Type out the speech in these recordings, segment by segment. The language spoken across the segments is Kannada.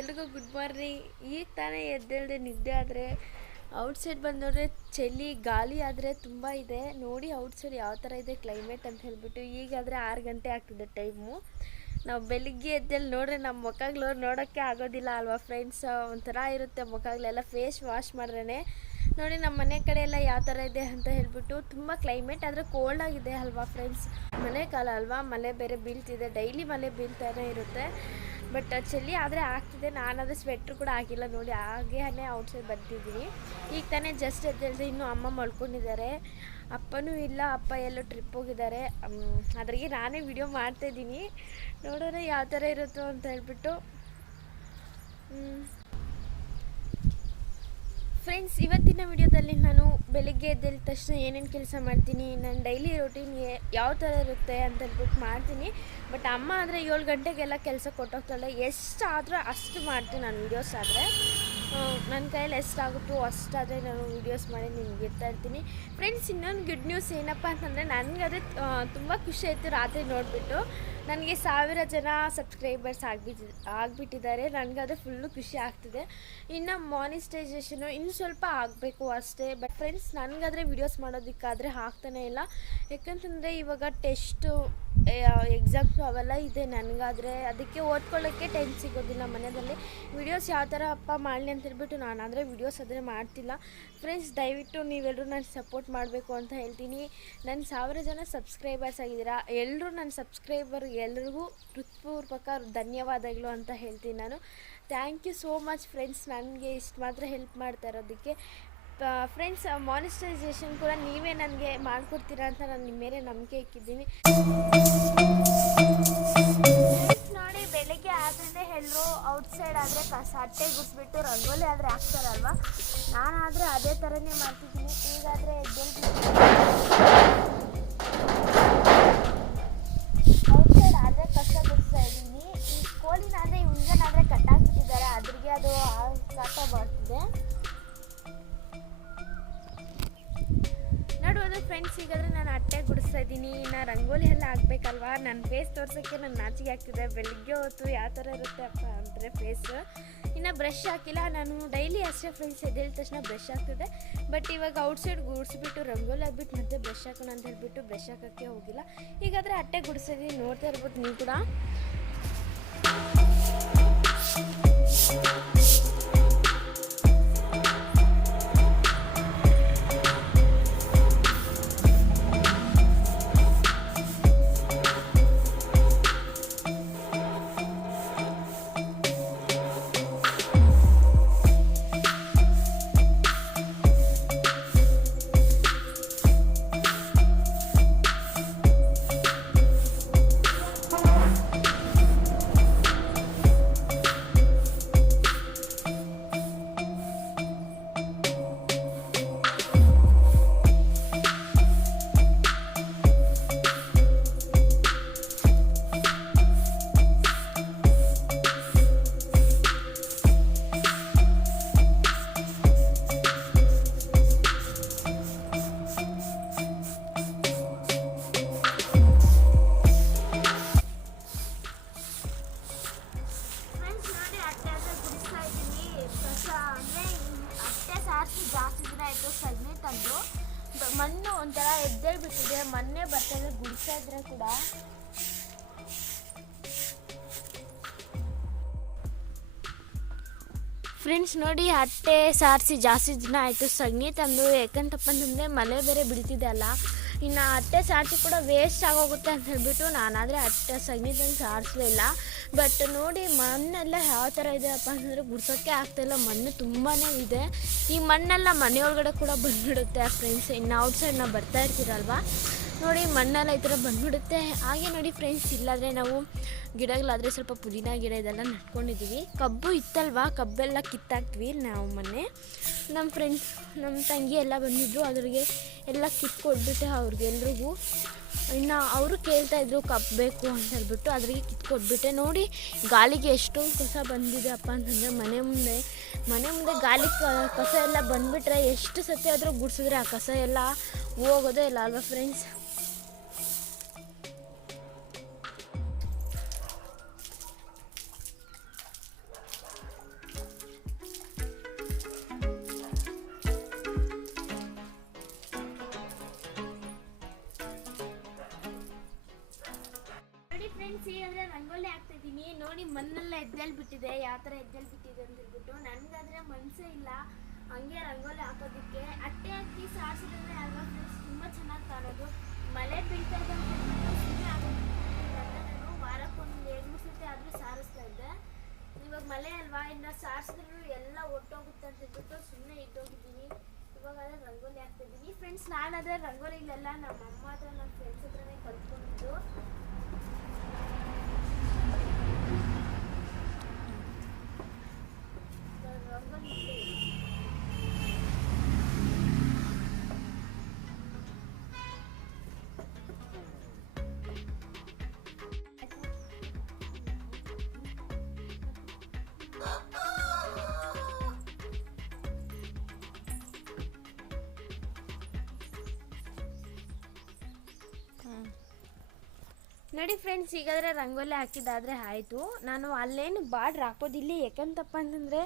ಎಲ್ರಿಗೂ ಗುಡ್ ಮಾರ್ನಿಂಗ್. ಈಗ ತಾನೇ ಎದ್ದೇಳಿದೆ. ನಿದ್ದೆ ಆದರೆ ಔಟ್ಸೈಡ್ ಬಂದು ನೋಡ್ರೆ ಚಳಿ ಗಾಳಿ ಆದರೆ ತುಂಬ ಇದೆ. ನೋಡಿ ಔಟ್ಸೈಡ್ ಯಾವ ಥರ ಇದೆ ಕ್ಲೈಮೇಟ್ ಅಂತ ಹೇಳಿಬಿಟ್ಟು. ಈಗಾದರೆ 6 ಗಂಟೆ ಆಗ್ತಿದೆ ಟೈಮು. ನಾವು ಬೆಳಿಗ್ಗೆ ಎದ್ದೇಳಿ ನೋಡ್ರೆ ನಮ್ಮ ಮುಖಗಳು ನೋಡೋಕ್ಕೆ ಆಗೋದಿಲ್ಲ ಅಲ್ವಾ ಫ್ರೆಂಡ್ಸ್. ಒಂಥರ ಇರುತ್ತೆ ಮುಖಗಳೆಲ್ಲ. ಫೇಸ್ ವಾಶ್ ಮಾಡ್ರೇ ನೋಡಿ ನಮ್ಮ ಮನೆ ಕಡೆ ಎಲ್ಲ ಯಾವ ಥರ ಇದೆ ಅಂತ ಹೇಳ್ಬಿಟ್ಟು. ತುಂಬ ಕ್ಲೈಮೇಟ್ ಆದರೆ ಕೋಲ್ಡ್ ಆಗಿದೆ ಅಲ್ವಾ ಫ್ರೆಂಡ್ಸ್. ಮಳೆಗಾಲ ಅಲ್ವಾ, ಮಳೆ ಬೇರೆ ಬೀಳ್ತಿದೆ. ಡೈಲಿ ಮಳೆ ಬೀಳ್ತಾನೆ ಇರುತ್ತೆ. ಬಟ್ ಚಳಿ ಆದರೆ ಆಗ್ತಿದೆ. ನಾನಾದರೆ ಸ್ವೆಟ್ರ್ ಕೂಡ ಹಾಕಿಲ್ಲ ನೋಡಿ, ಹಾಗೇ ಔಟ್ಸೈಡ್ ಬಂದಿದ್ದೀನಿ. ಈಗ ತಾನೇ ಜಸ್ಟ್ ಎದ್ದೇಳಿದೆ. ಇನ್ನೂ ಅಮ್ಮ ಮಲ್ಕೊಂಡಿದ್ದಾರೆ, ಅಪ್ಪನೂ ಇಲ್ಲ. ಅಪ್ಪ ಎಲ್ಲೋ ಟ್ರಿಪ್ ಹೋಗಿದ್ದಾರೆ. ಅದ್ರಿಗೆ ನಾನೇ ವಿಡಿಯೋ ಮಾಡ್ತಾಯಿದ್ದೀನಿ. ನೋಡೋಣ ಯಾವ ಥರ ಇರುತ್ತೋ ಅಂತ ಹೇಳ್ಬಿಟ್ಟು. ಫ್ರೆಂಡ್ಸ್, ಇವತ್ತಿನ ವಿಡಿಯೋದಲ್ಲಿ ನಾನು ಬೆಳಿಗ್ಗೆ ಎದ್ದ ತಕ್ಷಣ ಏನೇನು ಕೆಲಸ ಮಾಡ್ತೀನಿ, ನನ್ನ ಡೈಲಿ ರೂಟೀನ್ ಯಾವ ಥರ ಇರುತ್ತೆ ಅಂತ ಹೇಳ್ಬಿಟ್ಟು ಮಾಡ್ತೀನಿ. ಬಟ್ ಅಮ್ಮ ಆದರೆ 7 ಗಂಟೆಗೆಲ್ಲ ಕೆಲಸ ಕೊಟ್ಟೋಗ್ತಾಳೆ. ಎಷ್ಟಾದರೂ ಅಷ್ಟು ಮಾಡ್ತೀನಿ ನಾನು ವೀಡಿಯೋಸ್ ಆದರೆ. ನನ್ನ ಕೈಯಲ್ಲಿ ಎಷ್ಟಾಗುತ್ತೋ ಅಷ್ಟಾದರೆ ನಾನು ವೀಡಿಯೋಸ್ ಮಾಡಿ ನಿಮ್ಗೆ ಇರ್ತಾ ಇರ್ತೀನಿ. ಫ್ರೆಂಡ್ಸ್, ಇನ್ನೊಂದು ಗುಡ್ ನ್ಯೂಸ್ ಏನಪ್ಪ ಅಂತಂದರೆ, ನನಗದೇ ತುಂಬ ಖುಷಿ ಆಯಿತು ರಾತ್ರಿ ನೋಡಿಬಿಟ್ಟು. ನನಗೆ 1000 ಜನ ಸಬ್ಸ್ಕ್ರೈಬರ್ಸ್ ಆಗಿಬಿಟ್ಟಿದ್ದಾರೆ. ನನಗದೇ ಫುಲ್ಲು ಖುಷಿ ಆಗ್ತಿದೆ. ಇನ್ನು ಮಾನಿಟೈಸೇಷನು ಇನ್ನು ಸ್ವಲ್ಪ ಆಗಬೇಕು ಅಷ್ಟೇ. ಬಟ್ ಫ್ರೆಂಡ್ಸ್, ನನಗಾದರೆ ವೀಡಿಯೋಸ್ ಮಾಡೋದಕ್ಕಾದರೆ ಆಗ್ತಾನೆ ಇಲ್ಲ. ಯಾಕಂತಂದರೆ ಇವಾಗ ಟೆಸ್ಟು, ಎಕ್ಸಾಮ್ಸು ಅವೆಲ್ಲ ಇದೆ ನನಗಾದರೆ. ಅದಕ್ಕೆ ಓದ್ಕೊಳ್ಳೋಕ್ಕೆ ಟೈಮ್ ಸಿಗೋದಿಲ್ಲ ಮನೆಯಲ್ಲಿ. ವೀಡಿಯೋಸ್ ಯಾವ ಥರ ಅಪ್ಪ ಮಾಡಲಿ ಅಂತ ಹೇಳ್ಬಿಟ್ಟು ನಾನಾದರೆ ವೀಡಿಯೋಸ್ ಆದರೆ ಮಾಡ್ತಿಲ್ಲ. ಫ್ರೆಂಡ್ಸ್, ದಯವಿಟ್ಟು ನೀವೆಲ್ಲರೂ ನಾನು ಸಪೋರ್ಟ್ ಮಾಡಬೇಕು ಅಂತ ಹೇಳ್ತೀನಿ. ನನ್ನ 1000 ಜನ ಸಬ್ಸ್ಕ್ರೈಬರ್ಸ್ ಆಗಿದ್ದೀರಾ. ಎಲ್ಲರೂ ನನ್ನ ಸಬ್ಸ್ಕ್ರೈಬರ್ ಎಲ್ರಿಗೂ ಹೃತ್ಪೂರ್ವಕ ಧನ್ಯವಾದಗಳು ಅಂತ ಹೇಳ್ತೀನಿ ನಾನು. Thank you so much friends, ನನಗೆ ಇಷ್ಟು ಮಾತ್ರ ಹೆಲ್ಪ್ ಮಾಡ್ತಾ ಇರೋದಕ್ಕೆ. ಫ್ರೆಂಡ್ಸ್, ಮಾನಿಟೈಸೇಷನ್ ಕೂಡ ನೀವೇ ನನಗೆ ಮಾಡಿಕೊಡ್ತೀರಾ ಅಂತ ನಾನು ನಿಮ್ಮ ಮೇಲೆ ನಂಬಿಕೆ ಇಕ್ಕಿದ್ದೀನಿ. ನೋಡಿ, ಬೆಳಗ್ಗೆ ಆದರೆ ಎಲ್ಲರೂ ಔಟ್ಸೈಡ್ ಆದರೆ ಅಟ್ಟೆ ಗುಡಿಸ್ಬಿಟ್ಟು ರಂಗೋಲಿ ಆದರೆ ಹಾಕ್ತಾರಲ್ವ, ನಾನಾದರೆ ಅದೇ ಥರನೇ ಮಾಡ್ತಿದ್ದೀನಿ. ಈಗಾದರೆ ಔಟ್ಸೈಡ್ ಆದರೆ ಕಸ ಗುಡಿಸ್ತಾ ಇದ್ದೀನಿ. ಈ ಕೋಳಿನಾದರೆ ಮುಂಜಾನಾದರೆ ಕಟ್ಟಾಕ್ಬಿಟ್ಟಿದ್ದಾರೆ, ಅದ್ರಿಗೆ ಅದು ಕಾಟ ಮಾಡ್ತಿದೆ. ನೋಡುವುದು ಫ್ರೆಂಡ್ಸ್, ಈಗಾದರೆ ನಾನು ಅಟ್ಟೆ ಗುಡಿಸ್ತಾ ಇದ್ದೀನಿ. ಇನ್ನು ರಂಗೋಲಿ ಎಲ್ಲ ಹಾಕ್ಬೇಕಲ್ವಾ. ನನ್ನ ಫೇಸ್ ತೋರ್ಸೋಕ್ಕೆ ನನ್ನ ನಾಚಿಕೆ ಆಗ್ತಿದೆ. ಬೆಳಿಗ್ಗೆ ಹೊತ್ತು ಯಾವ ಥರ ಇರುತ್ತೆ ಅಪ್ಪ ಅಂದರೆ ಫೇಸ್. ಇನ್ನು ಬ್ರಷ್ ಹಾಕಿಲ್ಲ ನಾನು. ಡೈಲಿ ಅಷ್ಟೇ ಫ್ರೆಂಡ್ಸ್, ಎದ್ದೇಳಿದ ತಕ್ಷಣ ಬ್ರಷ್ ಆಗ್ತಿದೆ. ಬಟ್ ಇವಾಗ ಔಟ್ಸೈಡ್ ಗುಡಿಸ್ಬಿಟ್ಟು ರಂಗೋಲಿ ಹಾಕ್ಬಿಟ್ಟು ಮತ್ತೆ ಬ್ರಷ್ ಹಾಕೋಣ ಅಂತ ಹೇಳ್ಬಿಟ್ಟು ಬ್ರಷ್ ಹಾಕೋಕ್ಕೆ ಹೋಗಿಲ್ಲ. ಈಗಾದರೆ ಅಟ್ಟೆ ಗುಡಿಸಿದ್ದೀನಿ, ನೋಡ್ತಾ ಇರ್ಬೋದು ನೀವು ಕೂಡ. ಜಾಸ್ತಿ ದಿನ ಆಯಿತು ಸಗಣಿ ತಂದು. ಮಣ್ಣು ಒಂಥರ ಎದ್ದೇಳ್ಬಿಟ್ಟಿದೆ. ಮೊನ್ನೆ ಬರ್ತದೆ ಗುಡಿಸ್ತಾ ಇದ್ರೆ ಕೂಡ. ಫ್ರೆಂಡ್ಸ್ ನೋಡಿ, ಅಟ್ಟೆ ಸಾರಿಸಿ ಜಾಸ್ತಿ ದಿನ ಆಯಿತು ಸಗಣಿ ತಂದು. ಯಾಕಂತಪ್ಪ ಅಂತಂದರೆ ಮಳೆ ಬೇರೆ ಬೀಳ್ತಿದೆ ಅಲ್ಲ. ಇನ್ನು ಅಟ್ಟೆ ಸಾರಿಸಿ ಕೂಡ ವೇಸ್ಟ್ ಆಗೋಗುತ್ತೆ ಅಂತ ಹೇಳ್ಬಿಟ್ಟು ನಾನಾದರೆ ಅಟ್ಟೆ ಸಗಣಿ ತಂದು ಸಾರಿಸಲಿಲ್ಲ. ಬಟ್ ನೋಡಿ, ಮಣ್ಣೆಲ್ಲ ಯಾವ ಥರ ಇದೆ ಅಪ್ಪ ಅಂತಂದರೆ ಗುಡ್ಸೋಕ್ಕೆ ಆಗ್ತಾಯಿಲ್ಲ. ಮಣ್ಣು ತುಂಬಾ ಇದೆ. ಈ ಮಣ್ಣೆಲ್ಲ ಮನೆಯೊಳಗಡೆ ಕೂಡ ಬಂದುಬಿಡುತ್ತೆ ಫ್ರೆಂಡ್ಸ್. ಇನ್ನು ಔಟ್ಸೈಡ್ ನಾವು ಬರ್ತಾ ಇರ್ತೀರಲ್ವ, ನೋಡಿ ಮಣ್ಣೆಲ್ಲ ಈ ಥರ ಬಂದುಬಿಡುತ್ತೆ. ಹಾಗೆ ನೋಡಿ ಫ್ರೆಂಡ್ಸ್, ಇಲ್ಲಾದರೆ ನಾವು ಗಿಡಗಳಾದರೆ ಸ್ವಲ್ಪ ಪುದೀನ ಗಿಡ ಇದೆಲ್ಲ ನಟ್ಕೊಂಡಿದ್ದೀವಿ. ಕಬ್ಬು ಇತ್ತಲ್ವ, ಕಬ್ಬೆಲ್ಲ ಕಿತ್ತಾಕ್ತೀವಿ ನಾವು. ಮೊನ್ನೆ ನಮ್ಮ ಫ್ರೆಂಡ್ಸ್, ನಮ್ಮ ತಂಗಿ ಎಲ್ಲ ಬಂದಿದ್ದರು. ಅದ್ರಿಗೆ ಎಲ್ಲ ಕಿತ್ಕೊಟ್ಬಿಟ್ಟೆ ಅವ್ರಿಗೆಲ್ರಿಗೂ. ಇನ್ನು ಅವರು ಕೇಳ್ತಾಯಿದ್ರು ಕಬ್ಬು ಬೇಕು ಅಂತ ಹೇಳ್ಬಿಟ್ಟು, ಅದ್ರಿಗೆ ಕಿತ್ಕೊಟ್ಬಿಟ್ಟೆ. ನೋಡಿ ಗಾಳಿಗೆ ಎಷ್ಟೊಂದು ಕಸ ಬಂದಿದೆ ಅಪ್ಪ ಅಂತಂದರೆ ಮನೆ ಮುಂದೆ ಗಾಳಿ ಕಸ ಎಲ್ಲ ಬಂದುಬಿಟ್ರೆ ಎಷ್ಟು ಸತಿ ಆದರೂ ಗುಡಿಸಿದ್ರೆ ಆ ಕಸ ಎಲ್ಲ ಹೋಗೋದೇ ಇಲ್ಲ ಅಲ್ವಾ ಫ್ರೆಂಡ್ಸ್. ಫ್ರೆಂಡ್ಸ್ ಈಗಾದರೆ ರಂಗೋಲಿ ಹಾಕ್ತಾಯಿದ್ದೀನಿ ನೋಡಿ. ಮಣ್ಣೆಲ್ಲ ಬಿಟ್ಟಿದೆ, ಯಾವ ಥರ ಬಿಟ್ಟಿದೆ ಅಂತ ಹೇಳ್ಬಿಟ್ಟು ನನಗಾದರೆ ಮನಸ್ಸೇ ಇಲ್ಲ ಹಂಗೆ ರಂಗೋಲಿ ಹಾಕೋದಕ್ಕೆ. ಅಟ್ಟೆ ಹಾಕಿ ಸಾರಿಸಿದ್ರೆ ಅಲ್ವಾ ಫ್ರೆಂಡ್ಸ್ ತುಂಬ ಚೆನ್ನಾಗಿ ಕಾಣೋದು. ಮಳೆ ಬೀಳ್ತಾ ಇದೆ ಅಂತ ಹೇಳ್ಬಿಟ್ಟು ಸುಮ್ಮನೆ ನಾನು ವಾರಕ್ಕೊಂದು 2-3 ಸತಿ ಆದರೂ ಸಾರಿಸ್ತಾ ಇದ್ದೆ. ಇವಾಗ ಮಳೆ ಅಲ್ವಾ, ಇನ್ನು ಸಾರಿಸಿದ್ರು ಎಲ್ಲ ಒಟ್ಟೋಗುತ್ತೆ ಅಂತ ಹೇಳ್ಬಿಟ್ಟು ಸುಮ್ಮನೆ ಇದ್ದೋಗಿದ್ದೀನಿ. ಇವಾಗಾದರೆ ರಂಗೋಲಿ ಹಾಕ್ತಿದ್ದೀನಿ ಫ್ರೆಂಡ್ಸ್. ನಾನಾದರೆ ರಂಗೋಲಿಗಳೆಲ್ಲ ನಮ್ಮ ಅಮ್ಮ ಹತ್ರ ನನ್ನ ಫ್ರೆಂಡ್ಸ್ ಹತ್ರನೇ ಕಲ್ತ್ಕೊಂಡಿದ್ದು. ನೋಡಿ ಫ್ರೆಂಡ್ಸ್, ಈಗಾದರೆ ರಂಗೋಲಿ ಹಾಕಿದ್ದಾದರೆ ಆಯಿತು. ನಾನು ಅಲ್ಲೇನು ಬಾರ್ಡ್ರ್ ಹಾಕೋದಿಲ್ಲ, ಯಾಕಂತಪ್ಪ ಅಂತಂದರೆ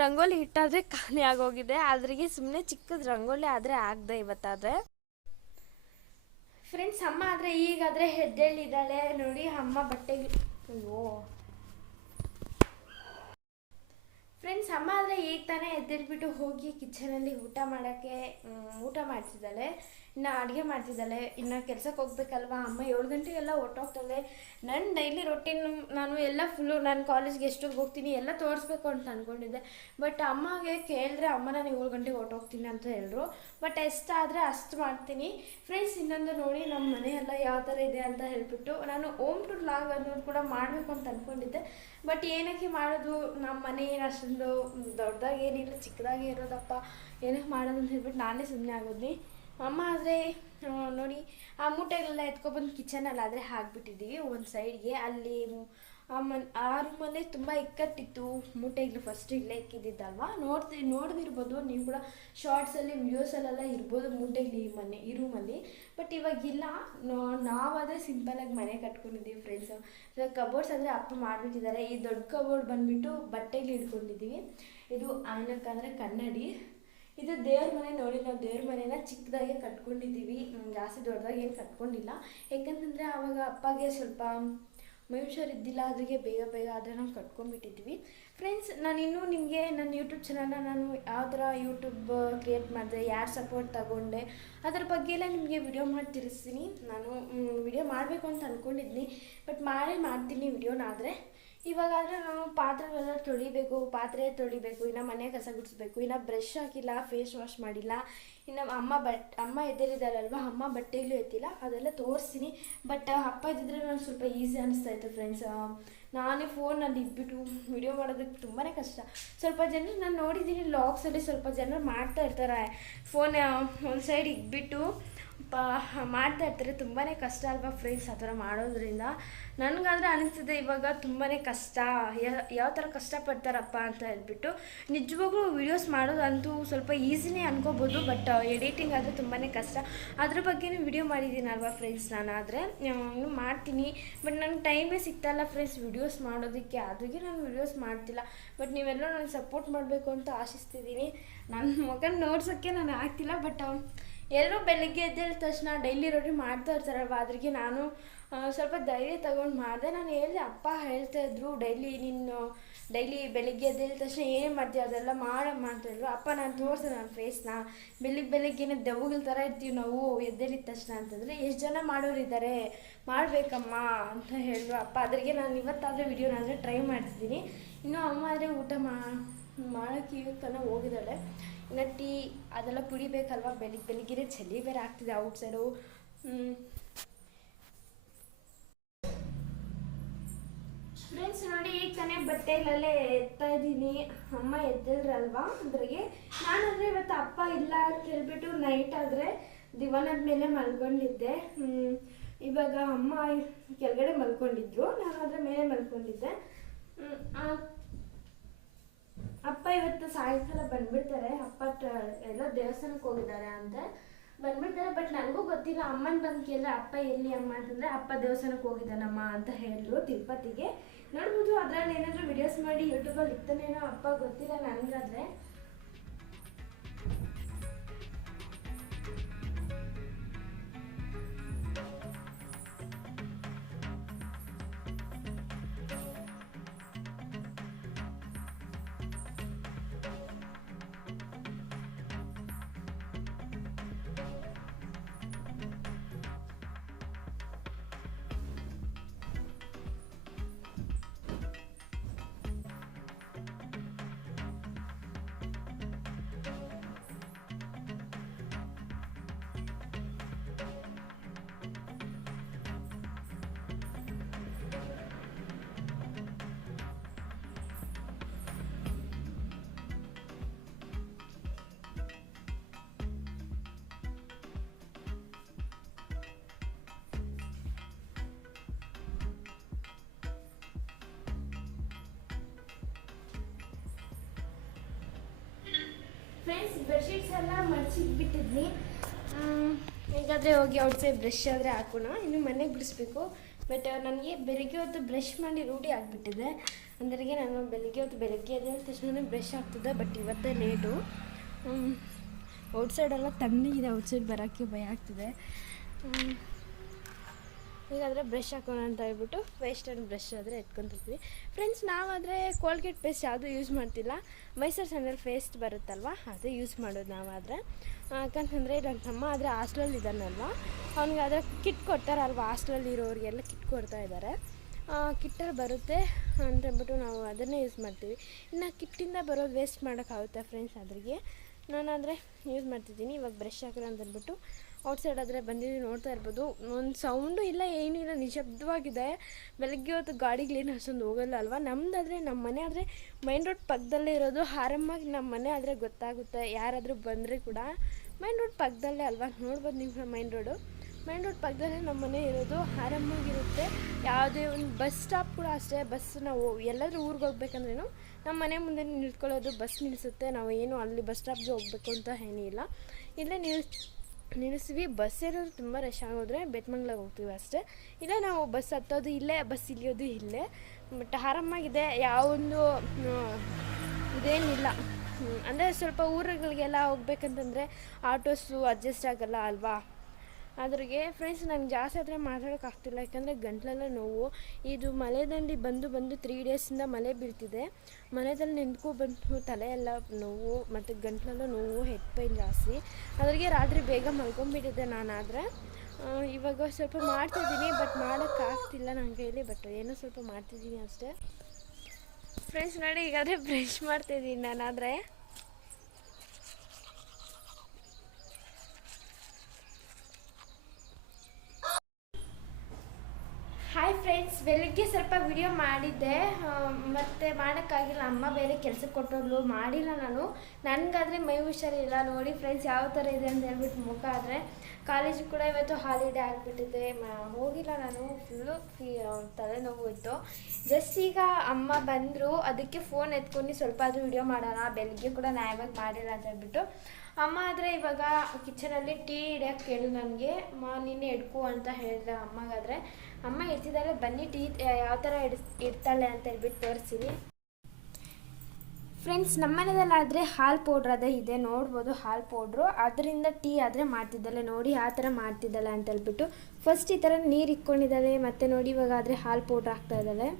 ರಂಗೋಲಿ ಇಟ್ಟಾದರೆ ಖಾಲಿ ಆಗೋಗಿದೆ. ಅದ್ರಿಗೆ ಸುಮ್ಮನೆ ಚಿಕ್ಕದು ರಂಗೋಲಿ ಆದರೆ ಆಗದೆ ಇವತ್ತಾದರೆ. ಫ್ರೆಂಡ್ಸ್, ಅಮ್ಮ ಆದರೆ ಈಗಾದರೆ ಹೆದ್ದೇಳಿದ್ದಾಳೆ ನೋಡಿ. ಅಮ್ಮ ಬಟ್ಟೆಗೆ ಫ್ರೆಂಡ್ಸ್, ಅಮ್ಮ ಆದರೆ ಈಗ ತಾನೇ ಎದ್ದೇಳ್ಬಿಟ್ಟು ಹೋಗಿ ಕಿಚನಲ್ಲಿ ಊಟ ಮಾಡ್ತಿದ್ದಾಳೆ. ಇನ್ನು ಅಡುಗೆ ಮಾಡ್ತಿದ್ದಾಳೆ. ಇನ್ನು ಕೆಲಸಕ್ಕೆ ಹೋಗ್ಬೇಕಲ್ವ. ಅಮ್ಮ 7 ಗಂಟೆಗೆಲ್ಲ ಹೊರಟೋಗ್ತಾಳೆ. ನನ್ನ ಡೈಲಿ ರೊಟೀನ್ ನಾನು ಎಲ್ಲ ಫುಲ್ಲು ನಾನು ಕಾಲೇಜ್ಗೆ ಎಷ್ಟೊತ್ತಿಗೆ ಹೋಗ್ತೀನಿ ಎಲ್ಲ ತೋರಿಸ್ಬೇಕು ಅಂತ ಅಂದ್ಕೊಂಡಿದ್ದೆ. ಬಟ್ ಅಮ್ಮಗೆ ಕೇಳಿದ್ರೆ ಅಮ್ಮ ನಾನು 7 ಗಂಟೆಗೆ ಹೊರಟೋಗ್ತೀನಿ ಅಂತ ಹೇಳಿದ್ರು. ಬಟ್ ಎಷ್ಟಾದರೆ ಅಷ್ಟು ಮಾಡ್ತೀನಿ ಫ್ರೆಂಡ್ಸ್. ಇನ್ನೊಂದು ನೋಡಿ, ನಮ್ಮ ಮನೆಯೆಲ್ಲ ಯಾವ ಥರ ಇದೆ ಅಂತ ಹೇಳ್ಬಿಟ್ಟು ನಾನು ಹೋಮ್ ಟು ವ್ಲಾಗ್ ಅನ್ನೋದು ಕೂಡ ಮಾಡಬೇಕು ಅಂತ ಅಂದ್ಕೊಂಡಿದ್ದೆ. ಬಟ್ ಏನಕ್ಕೆ ಮಾಡೋದು, ನಮ್ಮ ಮನೆ ಅಷ್ಟೊಂದು ದೊಡ್ಡದಾಗಿ ಏನಿಲ್ಲ, ಚಿಕ್ಕದಾಗಿ ಇರೋದಪ್ಪ, ಏನಕ್ಕೆ ಮಾಡೋದು ಅಂತ ಹೇಳ್ಬಿಟ್ಟು ನಾನೇ ಸುಮ್ಮನೆ ಆಗೋದ್ನಿ. ಅಮ್ಮ ಆದರೆ ನೋಡಿ ಆ ಮೂಟೆಗಳೆಲ್ಲ ಎತ್ಕೊಬಂದು ಕಿಚನಲ್ಲಾದರೆ ಹಾಕ್ಬಿಟ್ಟಿದ್ದೀವಿ ಒಂದು ಸೈಡ್ಗೆ. ಅಲ್ಲಿ ಆ ರೂಮಲ್ಲೇ ತುಂಬ ಇಕ್ಕಟ್ಟಿತ್ತು ಮೂಟೆಗಳು. ಫಸ್ಟ್ ಇಲ್ಲೇ ಇಕ್ಕಿದ್ದಿದ್ದಲ್ವ, ನೋಡ್ದಿರ್ಬೋದು ನೀವು ಕೂಡ ಶಾರ್ಟ್ಸಲ್ಲಿ ವಿಡಿಯೋಸಲ್ಲೆಲ್ಲ ಇರ್ಬೋದು ಮೂಟೆಗಳು ಈ ರೂಮಲ್ಲಿ. ಬಟ್ ಇವಾಗಿಲ್ಲ. ನಾವಾದರೆ ಸಿಂಪಲಾಗಿ ಮನೆ ಕಟ್ಕೊಂಡಿದ್ದೀವಿ ಫ್ರೆಂಡ್ಸು. ಇವಾಗ ಕಬೋರ್ಡ್ಸ್ ಆದರೆ ಅಪ್ಪ ಮಾಡಿಬಿಟ್ಟಿದ್ದಾರೆ. ಈ ದೊಡ್ಡ ಕಬೋರ್ಡ್ ಬಂದುಬಿಟ್ಟು ಬಟ್ಟೆಗಳು ಇಟ್ಕೊಂಡಿದ್ದೀವಿ. ಇದು ಏನಕ್ಕಂದರೆ ಕನ್ನಡಿ. ಇದು ದೇವ್ರ ಮನೆ ನೋಡಿ. ನಾವು ದೇವ್ರ ಮನೇನ ಚಿಕ್ಕದಾಗೆ ಕಟ್ಕೊಂಡಿದ್ದೀವಿ, ಜಾಸ್ತಿ ದೊಡ್ಡದಾಗಿ ಏನು ಕಟ್ಕೊಂಡಿಲ್ಲ. ಯಾಕಂತಂದರೆ ಆವಾಗ ಅಪ್ಪಗೆ ಸ್ವಲ್ಪ ಮೈ ಹುಷಾರಿದ್ದಿಲ್ಲ, ಅದಕ್ಕೆ ಬೇಗ ಆದರೆ ನಾವು ಕಟ್ಕೊಂಡ್ಬಿಟ್ಟಿದ್ವಿ ಫ್ರೆಂಡ್ಸ್. ನಾನಿನ್ನೂ ನಿಮಗೆ ನನ್ನ ಯೂಟ್ಯೂಬ್ ಚಾನಲ್ನ ನಾನು ಯಾವ ಥರ ಯೂಟ್ಯೂಬ್ ಕ್ರಿಯೇಟ್ ಮಾಡಿದೆ, ಯಾರು ಸಪೋರ್ಟ್ ತಗೊಂಡೆ, ಅದ್ರ ಬಗ್ಗೆ ಎಲ್ಲ ನಿಮಗೆ ವಿಡಿಯೋ ಮಾಡಿ ತಿಳಿಸ್ತೀನಿ. ನಾನು ವಿಡಿಯೋ ಮಾಡಬೇಕು ಅಂತ ಅಂದ್ಕೊಂಡಿದ್ನಿ, ಬಟ್ ಮಾಡ್ತೀನಿ ವಿಡಿಯೋನಾದರೆ. ಇವಾಗಾದರೆ ನಾನು ಪಾತ್ರೆಗಳೆಲ್ಲ ಪಾತ್ರೆ ತೊಳಿಬೇಕು, ಇನ್ನು ಮನೆ ಕಸ ಗುಡಿಸ್ಬೇಕು, ಇನ್ನು ಬ್ರಷ್ ಹಾಕಿಲ್ಲ, ಫೇಸ್ ವಾಶ್ ಮಾಡಿಲ್ಲ. ಇನ್ನು ಅಮ್ಮ ಎದ್ದೇಳಿದಾರಲ್ವ, ಅಮ್ಮ ಬಟ್ಟೆಗಳು ಎತ್ತಿಲ್ಲ, ಅದೆಲ್ಲ ತೋರಿಸ್ತೀನಿ. ಬಟ್ ಅಪ್ಪ ಇದ್ದಿದ್ರೆ ನಾನು ಸ್ವಲ್ಪ ಈಸಿ ಅನಿಸ್ತಾಯಿತ್ತು ಫ್ರೆಂಡ್ಸ್. ನಾನೇ ಫೋನಲ್ಲಿ ಇಟ್ಬಿಟ್ಟು ವಿಡಿಯೋ ಮಾಡೋದಕ್ಕೆ ತುಂಬಾ ಕಷ್ಟ. ಸ್ವಲ್ಪ ಜನರು ನಾನು ನೋಡಿದ್ದೀನಿ ಲಾಗ್ಸಲ್ಲಿ, ಸ್ವಲ್ಪ ಜನರು ಮಾಡ್ತಾ ಇರ್ತಾರೆ, ಫೋನ್ ಒಂದು ಸೈಡ್ ಇಟ್ಬಿಟ್ಟು ಮಾಡ್ತಾ ಇರ್ತಾರೆ. ತುಂಬಾ ಕಷ್ಟ ಅಲ್ವಾ ಫ್ರೆಂಡ್ಸ್ ಆ ಥರ ಮಾಡೋದ್ರಿಂದ. ನನಗಾದರೆ ಅನಿಸ್ತದೆ ಇವಾಗ ತುಂಬಾ ಕಷ್ಟ, ಯಾವ ಥರ ಕಷ್ಟಪಡ್ತಾರಪ್ಪ ಅಂತ ಹೇಳ್ಬಿಟ್ಟು. ನಿಜವಾಗ್ಲೂ ವೀಡಿಯೋಸ್ ಮಾಡೋದಂತೂ ಸ್ವಲ್ಪ ಈಸಿನೇ ಅನ್ಕೋಬೋದು, ಬಟ್ ಎಡಿಟಿಂಗ್ ಆದರೆ ತುಂಬಾ ಕಷ್ಟ. ಅದ್ರ ಬಗ್ಗೆನೂ ವಿಡಿಯೋ ಮಾಡಿದ್ದೀನಲ್ವಾ ಫ್ರೆಂಡ್ಸ್. ನಾನಾದರೆ ಮಾಡ್ತೀನಿ, ಬಟ್ ನನಗೆ ಟೈಮೇ ಸಿಗ್ತಾಯಿಲ್ಲ ಫ್ರೆಂಡ್ಸ್ ವಿಡಿಯೋಸ್ ಮಾಡೋದಕ್ಕೆ. ಅದಕ್ಕೆ ನಾನು ವಿಡಿಯೋಸ್ ಮಾಡ್ತಿಲ್ಲ. ಬಟ್ ನೀವೆಲ್ಲ ನನಗೆ ಸಪೋರ್ಟ್ ಮಾಡಬೇಕು ಅಂತ ಆಶಿಸ್ತಿದ್ದೀನಿ. ನನ್ನ ಮಗನ ನೋಡ್ಸೋಕ್ಕೆ ನಾನು ಆಗ್ತಿಲ್ಲ. ಬಟ್ ಎಲ್ಲರೂ ಬೆಳಗ್ಗೆ ಎದ್ದ ತಕ್ಷಣ ಡೈಲಿ ರೊಟೀನ್ ಮಾಡ್ತಾ ಇರ್ತಾರಲ್ವ, ಅದ್ರಿಗೆ ನಾನು ಸ್ವಲ್ಪ ಧೈರ್ಯ ತಗೊಂಡು ಮಾಡಿದೆ. ನಾನು ಹೇಳಿದೆ, ಅಪ್ಪ ಹೇಳ್ತಾಯಿದ್ರು ಡೈಲಿ ಬೆಳಗ್ಗೆ ಎದ್ದ ತಕ್ಷಣ ಏನು ಮಾಡ್ತೀವಿ ಅದೆಲ್ಲ ಮಾಡಮ್ಮ ಅಂತಂದರು. ಅಪ್ಪ ನಾನು ತೋರಿಸಿದೆ ನನ್ನ ಫೇಸ್ನ, ಬೆಳಗ್ಗೆನೇ ದೆವ್ವಗಳ ಥರ ಇರ್ತೀವಿ ನಾವು ಎದ್ದೇಳಿದ ತಕ್ಷಣ ಅಂತಂದರೆ. ಎಷ್ಟು ಜನ ಮಾಡೋರಿದ್ದಾರೆ, ಮಾಡಬೇಕಮ್ಮ ಅಂತ ಹೇಳಿದ್ರು ಅಪ್ಪ. ಅದ್ರಿಗೆ ನಾನು ಇವತ್ತಾದರೆ ವಿಡಿಯೋನಾದರೆ ಟ್ರೈ ಮಾಡ್ತಿದ್ದೀನಿ. ಇನ್ನು ಅಮ್ಮ ಆದರೆ ಊಟ ಮಾಡೋಕ್ಕೆ ಈಗ ತನಕ ಹೋಗಿದ್ದಾಳೆ. ಇನ್ನು ಟೀ ಅದೆಲ್ಲ ಕುಡಿಬೇಕಲ್ವ, ಬೆಳಿಗ್ಗೆ ಚಳಿ ಬೇರೆ ಆಗ್ತಿದೆ ಔಟ್ಸೈಡು. ಫ್ರೆಂಡ್ಸ್ ನೋಡಿ, ಈಗ ತಾನೇ ಬಟ್ಟೆಗಳಲ್ಲೇ ಎತ್ತಾ ಇದ್ದೀನಿ. ಅಮ್ಮ ಎದ್ದಿಲ್ರಲ್ವಾ, ಅದ್ರಿಗೆ ನಾನಾದರೆ ಇವತ್ತು ಅಪ್ಪ ಇಲ್ಲ ಅಂತ ಹೇಳ್ಬಿಟ್ಟು ನೈಟ್ ಆದರೆ ದಿವಾನದ ಮೇಲೆ ಮಲ್ಕೊಂಡಿದ್ದೆ. ಇವಾಗ ಅಮ್ಮ ಕೆಳಗಡೆ ಮಲ್ಕೊಂಡಿದ್ರು, ನಾನಾದರೆ ಮೇಲೆ ಮಲ್ಕೊಂಡಿದ್ದೆ. ಅಪ್ಪ ಇವತ್ತು ಸಾಯಂಕಾಲ ಬಂದ್ಬಿಡ್ತಾರೆ. ಅಪ್ಪ ಎಲ್ಲ ದೇವಸ್ಥಾನಕ್ಕೆ ಹೋಗಿದ್ದಾರೆ ಅಂತ ಬಂದ್ಬಿಡ್ತಾರೆ. ಬಟ್ ನನಗೂ ಗೊತ್ತಿಲ್ಲ. ಅಮ್ಮನ ಬಂದು ಕೇಳಿದ್ರೆ ಅಪ್ಪ ಎಲ್ಲಿ ಅಮ್ಮ ಅಂತಂದರೆ, ಅಪ್ಪ ದೇವಸ್ಥಾನಕ್ಕೆ ಹೋಗಿದ್ದಾನಮ್ಮ ಅಂತ ಹೇಳಿದ್ರು ತಿರುಪತಿಗೆ. ನೋಡ್ಬೋದು, ಅದರಲ್ಲಿ ಏನಾದರೂ ವಿಡಿಯೋಸ್ ಮಾಡಿ ಯೂಟ್ಯೂಬಲ್ಲಿ ಇರ್ತಾನೇನೋ ಅಪ್ಪ, ಗೊತ್ತಿಲ್ಲ ನನಗಾದರೆ. ಫ್ರೆಂಡ್ಸ್ ಬೆಡ್ಶೀಟ್ಸ್ ಎಲ್ಲ ಮಡ್ಚಿಟ್ಬಿಟ್ಟಿದ್ನಿ. ಹೀಗಾದರೆ ಹೋಗಿ ಔಟ್ಸೈಡ್ ಬ್ರಷ್ ಆದರೆ ಹಾಕೋಣ, ಇನ್ನು ಮನೆಗೆ ಬಿಡಿಸ್ಬೇಕು. ಬಟ್ ನನಗೆ ಬೆಳಗ್ಗೆ ಹೊತ್ತು ಬ್ರಷ್ ಮಾಡಿ ರೂಢಿ ಆಗಿಬಿಟ್ಟಿದೆ. ಅಂದ್ರಿಗೆ ನಾನು ಬೆಳಗ್ಗೆ ಎದ್ದ ತಕ್ಷಣ ಬ್ರಷ್ ಆಗ್ತಿದ್ದೆ. ಬಟ್ ಇವತ್ತೇ ಲೇಟು. ಔಟ್ಸೈಡೆಲ್ಲ ತಣ್ಣಗಿದೆ, ಔಟ್ಸೈಡ್ ಬರೋಕ್ಕೆ ಭಯ ಆಗ್ತಿದೆ. ಹೀಗಾದರೆ ಬ್ರಷ್ ಹಾಕೋಣ ಅಂತ ಹೇಳ್ಬಿಟ್ಟು ಪೇಸ್ಟ್ ಆ್ಯಂಡ್ ಬ್ರಷ್ ಆದರೆ ಎತ್ಕೊತಿದ್ವಿ. ಫ್ರೆಂಡ್ಸ್ ನಾವಾದರೆ ಕೋಲ್ಗೇಟ್ ಪೇಸ್ಟ್ ಯಾವುದೂ ಯೂಸ್ ಮಾಡ್ತಿಲ್ಲ. ಮೈಸೂರು ಸ್ಯಾಂಡಲ್ ಪೇಸ್ಟ್ ಬರುತ್ತಲ್ವ, ಅದೇ ಯೂಸ್ ಮಾಡೋದು ನಾವಾದರೆ. ಯಾಕಂತಂದರೆ ನನ್ನ ತಮ್ಮ ಆದರೆ ಹಾಸ್ಟೆಲಲ್ಲಿ ಇದ್ದಾನಲ್ವ, ಅವ್ನಿಗಾದರೆ ಕಿಟ್ ಕೊಡ್ತಾರಲ್ವ, ಹಾಸ್ಟೆಲಲ್ಲಿ ಇರೋರಿಗೆಲ್ಲ ಕಿಟ್ ಕೊಡ್ತಾ ಇದ್ದಾರೆ. ಕಿಟ್ಟಲ್ಲಿ ಬರುತ್ತೆ ಅಂತಂದ್ಬಿಟ್ಟು ನಾವು ಅದನ್ನೇ ಯೂಸ್ ಮಾಡ್ತೀವಿ. ಇನ್ನು ಕಿಟ್ಟಿಂದ ಬರೋದು ವೇಸ್ಟ್ ಮಾಡೋಕ್ಕಾಗುತ್ತಾ ಫ್ರೆಂಡ್ಸ್? ಅದ್ರಿಗೆ ನಾನಾದರೆ ಯೂಸ್ ಮಾಡ್ತಿದ್ದೀನಿ. ಇವಾಗ ಬ್ರಷ್ ಹಾಕೋಣ ಅಂತಂದ್ಬಿಟ್ಟು ಔಟ್ಸೈಡ್ ಆದರೆ ಬಂದಿದ್ದು ನೋಡ್ತಾ ಇರ್ಬೋದು. ಒಂದು ಸೌಂಡು ಇಲ್ಲ, ಏನೂ ಇಲ್ಲ, ನಿಶಬ್ದವಾಗಿದೆ. ಬೆಳಗ್ಗೆ ಹೊತ್ತು ಗಾಡಿಗಳೇನು ಅಷ್ಟೊಂದು ಹೋಗಲ್ಲ ಅಲ್ವಾ. ನಮ್ಮದಾದರೆ ನಮ್ಮ ಮನೆ ಆದರೆ ಮೈನ್ ರೋಡ್ ಪಕ್ಕದಲ್ಲೇ ಇರೋದು. ಆರಾಮಾಗಿ ನಮ್ಮ ಮನೆ ಆದರೆ ಗೊತ್ತಾಗುತ್ತೆ, ಯಾರಾದರೂ ಬಂದರೆ ಕೂಡ. ಮೈನ್ ರೋಡ್ ಪಕ್ಕದಲ್ಲೇ ಅಲ್ವಾ, ನೋಡ್ಬೋದು ನೀವು. ಮೈನ್ ರೋಡ್ ಪಕ್ಕದಲ್ಲೇ ನಮ್ಮ ಮನೆ ಇರೋದು, ಆರಾಮಾಗಿರುತ್ತೆ. ಯಾವುದೇ ಒಂದು ಬಸ್ ಸ್ಟಾಪ್ ಕೂಡ ಅಷ್ಟೇ. ಬಸ್ ನಾವು ಎಲ್ಲಾದರೂ ಊರಿಗೆ ಹೋಗ್ಬೇಕಂದ್ರೂ ನಮ್ಮ ಮನೆ ಮುಂದೆ ನಿಲ್ತ್ಕೊಳ್ಳೋದು, ಬಸ್ ನಿಲ್ಲಿಸುತ್ತೆ. ನಾವು ಏನು ಅಲ್ಲಿ ಬಸ್ ಸ್ಟಾಪ್ಗೆ ಹೋಗ್ಬೇಕು ಅಂತ ಏನಿಲ್ಲ, ಇಲ್ಲೇ ನಿಲ್ಲಿಸ್ತೀವಿ. ಬಸ್ ಏನಾದರೂ ತುಂಬ ರಶ್ ಆಗೋದ್ರೆ ಬೆಟ್ಮಂಗ್ಲಾಗೆ ಹೋಗ್ತೀವಿ ಅಷ್ಟೇ. ಇಲ್ಲ ನಾವು ಬಸ್ ಹತ್ತೋದು ಇಲ್ಲೇ, ಬಸ್ ಇಳಿಯೋದು ಇಲ್ಲೇ. ಬಟ್ ಆರಾಮಾಗಿದೆ, ಯಾವೊಂದು ಇದೇನಿಲ್ಲ. ಅಂದರೆ ಸ್ವಲ್ಪ ಊರುಗಳಿಗೆಲ್ಲ ಹೋಗ್ಬೇಕಂತಂದರೆ ಆಟೋಸು ಅಡ್ಜಸ್ಟ್ ಆಗೋಲ್ಲ ಅಲ್ವಾ. ಅದ್ರಿಗೆ ಫ್ರೆಂಡ್ಸ್ ನನಗೆ ಜಾಸ್ತಿ ಆದರೆ ಮಾತಾಡೋಕ್ಕಾಗ್ತಿಲ್ಲ, ಯಾಕಂದರೆ ಗಂಟಲೆಲ್ಲ ನೋವು. ಇದು ಮಳೆದಲ್ಲಿ ಬಂದು 3 ಡೇಸಿಂದ ಮಳೆ ಬೀಳ್ತಿದೆ. ಮಳೆದಲ್ಲಿ ಬಂದು ತಲೆ ಎಲ್ಲ ನೋವು ಮತ್ತು ಗಂಟಲೆಲ್ಲ ನೋವು, ಹೆಡ್ ಪೈನ್ ಜಾಸ್ತಿ. ಅದ್ರಿಗೆ ರಾತ್ರಿ ಬೇಗ ಮಲ್ಕೊಂಡ್ಬಿಟ್ಟಿದ್ದೆ ನಾನಾದರೆ. ಇವಾಗ ಸ್ವಲ್ಪ ಮಾಡ್ತಿದ್ದೀನಿ, ಬಟ್ ಮಾಡೋಕ್ಕಾಗ್ತಿಲ್ಲ ನನ್ನ ಕೈಯಲ್ಲಿ. ಬಟ್ ಏನೋ ಸ್ವಲ್ಪ ಮಾಡ್ತಿದ್ದೀನಿ ಅಷ್ಟೇ. ಫ್ರೆಂಡ್ಸ್ ನೋಡಿ, ಈಗಾದರೆ ಬ್ರಷ್ ಮಾಡ್ತಿದ್ದೀನಿ ನಾನಾದರೆ. ಹಾಯ್ ಫ್ರೆಂಡ್ಸ್, ಬೆಳಗ್ಗೆ ಸ್ವಲ್ಪ ವಿಡಿಯೋ ಮಾಡಿದ್ದೆ, ಮತ್ತು ಮಾಡೋಕ್ಕಾಗಿಲ್ಲ. ಅಮ್ಮ ಬೇರೆ ಕೆಲಸಕ್ಕೆ ಕೊಟ್ಟೋಗ್ಲು, ಮಾಡಿಲ್ಲ ನಾನು. ನನಗಾದರೆ ಮೈ ಹುಷಾರಿಲ್ಲ. ನೋಡಿ ಫ್ರೆಂಡ್ಸ್ ಯಾವ ಥರ ಇದೆ ಅಂತ ಹೇಳ್ಬಿಟ್ಟು ಮುಖ. ಆದರೆ ಕಾಲೇಜಿಗೆ ಕೂಡ ಇವತ್ತು ಹಾಲಿಡೇ ಆಗಿಬಿಟ್ಟಿದೆ, ಹೋಗಿಲ್ಲ ನಾನು. ಫುಲ್ಲು ತಲೆನೋವು ಇತ್ತು. ಜಸ್ಟ್ ಈಗ ಅಮ್ಮ ಬಂದರು, ಅದಕ್ಕೆ ಫೋನ್ ಎತ್ಕೊಂಡು ಸ್ವಲ್ಪ ಆದರೂ ವಿಡಿಯೋ ಮಾಡೋಣ. ಬೆಳಗ್ಗೆ ಕೂಡ ನ್ಯಾಯವಾಗಿ ಮಾಡಿಲ್ಲ ಅಂತ ಹೇಳ್ಬಿಟ್ಟು ಅಮ್ಮ ಆದರೆ ಇವಾಗ ಕಿಚನಲ್ಲಿ ಟೀ ಹಿಡಿಯೋಕ್ಕೆ ಕೇಳು ನನಗೆ. ನಿನ್ನೆ ಇಡ್ಕು ಅಂತ ಹೇಳಿದೆ ಅಮ್ಮಗಾದರೆ. ಅಮ್ಮ ಇಡ್ತಿದ್ದಾಳೆ, ಬನ್ನಿ ಟೀ ಯಾವ ಥರ ಇಡ್ತಾಳೆ ಅಂತ ಹೇಳ್ಬಿಟ್ಟು ತೋರಿಸ್ತೀನಿ. ಫ್ರೆಂಡ್ಸ್ ನಮ್ಮನೇದಲ್ಲಾದರೆ ಹಾಲು ಪೌಡ್ರ್ ಅದೇ ಇದೆ, ನೋಡ್ಬೋದು ಹಾಲು ಪೌಡ್ರು. ಅದರಿಂದ ಟೀ ಆದರೆ ಮಾಡ್ತಿದ್ದಾಳೆ. ನೋಡಿ ಆ ಥರ ಮಾಡ್ತಿದ್ದಾಳೆ ಅಂತ ಹೇಳ್ಬಿಟ್ಟು ಫಸ್ಟ್ ಈ ಥರ ನೀರು ಇಟ್ಕೊಂಡಿದ್ದಾಳೆ. ಮತ್ತು ನೋಡಿ ಇವಾಗ ಆದರೆ ಹಾಲು ಪೌಡ್ರ್ ಹಾಕ್ತಾ ಇದ್ದಾಳೆ.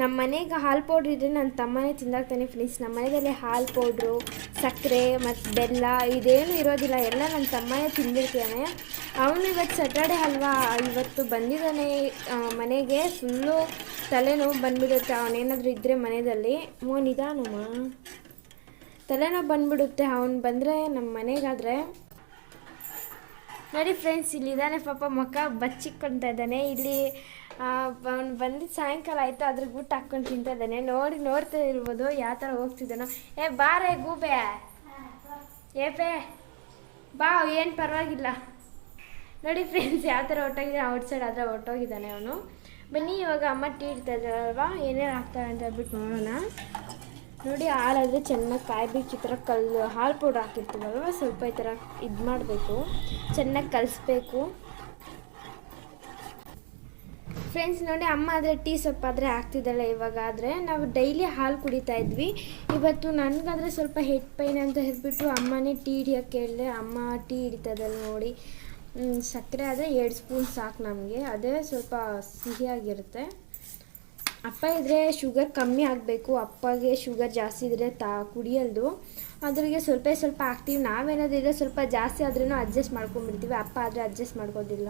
ನಮ್ಮ ಮನೆಗೆ ಹಾಲು ಪೌಡ್ರ್ ಇದ್ದರೆ ನನ್ನ ತಮ್ಮನೇ ತಿಂದಾಗ್ತಾನೆ ಫ್ರೆಂಡ್ಸ್. ನಮ್ಮ ಮನೆಯಲ್ಲಿ ಹಾಲು ಪೌಡ್ರು, ಸಕ್ಕರೆ ಮತ್ತು ಬೆಲ್ಲ ಇದೇನು ಇರೋದಿಲ್ಲ, ಎಲ್ಲ ನನ್ನ ತಮ್ಮನೇ ತಿಂದಿರ್ತಾನೆ. ಅವನು ಇವತ್ತು ಸ್ಯಾಟರ್ಡೆ ಅಲ್ವಾ, ಇವತ್ತು ಬಂದಿದ್ದಾನೆ ಮನೆಗೆ. ಫುಲ್ಲು ತಲೆನೋವು ಬಂದುಬಿಡುತ್ತೆ ಅವನೇನಾದರೂ ಇದ್ದರೆ ಮನೆಯಲ್ಲಿ. ನಿಧಾನಮ್ಮ, ತಲೆನೋವು ಬಂದುಬಿಡುತ್ತೆ ಅವನು ಬಂದರೆ ನಮ್ಮ ಮನೆಗಾದರೆ. ನೋಡಿ ಫ್ರೆಂಡ್ಸ್, ಇಲ್ಲಿದ್ದಾನೆ ಪಾಪ, ಮುಖ ಬಚ್ಚಿಕ್ಕೊಳ್ತಾ ಇದ್ದಾನೆ. ಇಲ್ಲಿ ಅವ್ನು ಬಂದಿದ್ದು ಸಾಯಂಕಾಲ ಆಯಿತು, ಅದ್ರ ಗುಟ್ಟು ಹಾಕ್ಕೊಂಡು ತಿಂತಾ ಇದ್ದಾನೆ. ನೋಡ್ತಾ ಇರ್ಬೋದು ಯಾವ ಥರ ಹೋಗ್ತಿದ್ದಾನೋ. ಬಾರೇ ಗೂಬೆ, ಬೇ ಬಾ, ಏನು ಪರವಾಗಿಲ್ಲ. ನೋಡಿ ಫ್ರೆಂಡ್ಸ್ ಯಾವ ಥರ ಹೊಟ್ಟೋಗಿದ್ದಾನೆ. ಔಟ್ಸೈಡ್ ಆದರೆ ಹೊಟ್ಟೋಗಿದ್ದಾನೆ ಅವನು. ಬನ್ನಿ ಇವಾಗ ಅಮ್ಮ ಟೀ ಇಡ್ತಾ ಇದ್ದಾರಲ್ವಾ, ಏನೇನು ಹಾಕ್ತಾರೆ ಅಂತ ಹೇಳ್ಬಿಟ್ಟು ನೋಡೋಣ. ನೋಡಿ ಹಾಲಾದರೆ ಚೆನ್ನಾಗಿ ಕಾಯ್ಬೇಕು. ಈ ಥರ ಹಾಲು ಪೌಡ್ರ್ ಹಾಕಿರ್ತೀವಲ್ವ, ಸ್ವಲ್ಪ ಈ ಥರ ಇದು ಮಾಡಬೇಕು, ಚೆನ್ನಾಗಿ ಕಲಿಸ್ಬೇಕು. ಫ್ರೆಂಡ್ಸ್ ನೋಡಿ, ಅಮ್ಮ ಆದರೆ ಟೀ ಸ್ವಲ್ಪ ಆದರೆ ಹಾಕ್ತಿದ್ದಾಳೆ. ಇವಾಗ ಆದರೆ ನಾವು ಡೈಲಿ ಹಾಲು ಕುಡಿತಾ ಇದ್ವಿ. ಇವತ್ತು ನನಗಾದರೆ ಸ್ವಲ್ಪ ಹೆಡ್ ಪೈನ್ ಅಂತ ಹೇಳ್ಬಿಟ್ಟು ಅಮ್ಮನೇ ಟೀ ಹಿಡಿಯೋಕ್ಕೆ ಹೇಳಿದೆ. ಅಮ್ಮ ಟೀ ಹಿಡಿತಾ ಇದ್ದಾಳೆ ನೋಡಿ. ಸಕ್ಕರೆ ಆದರೆ 2 ಸ್ಪೂನ್ ಸಾಕು ನಮಗೆ, ಅದೇ ಸ್ವಲ್ಪ ಸಿಹಿಯಾಗಿರುತ್ತೆ. ಅಪ್ಪ ಇದ್ದರೆ ಶುಗರ್ ಕಮ್ಮಿ ಆಗಬೇಕು, ಅಪ್ಪಗೆ ಶುಗರ್ ಜಾಸ್ತಿ ಇದ್ದರೆ ಕುಡಿಯಲ್ದು. ಅದ್ರಿಗೆ ಸ್ವಲ್ಪ ಹಾಕ್ತೀವಿ. ನಾವೇನಾದ್ರೂ ಸ್ವಲ್ಪ ಜಾಸ್ತಿ ಆದ್ರೂ ಅಡ್ಜಸ್ಟ್ ಮಾಡ್ಕೊಂಡ್ಬಿಡ್ತೀವಿ. ಅಪ್ಪ ಆದರೆ ಅಡ್ಜಸ್ಟ್ ಮಾಡ್ಕೋದಿಲ್ಲ,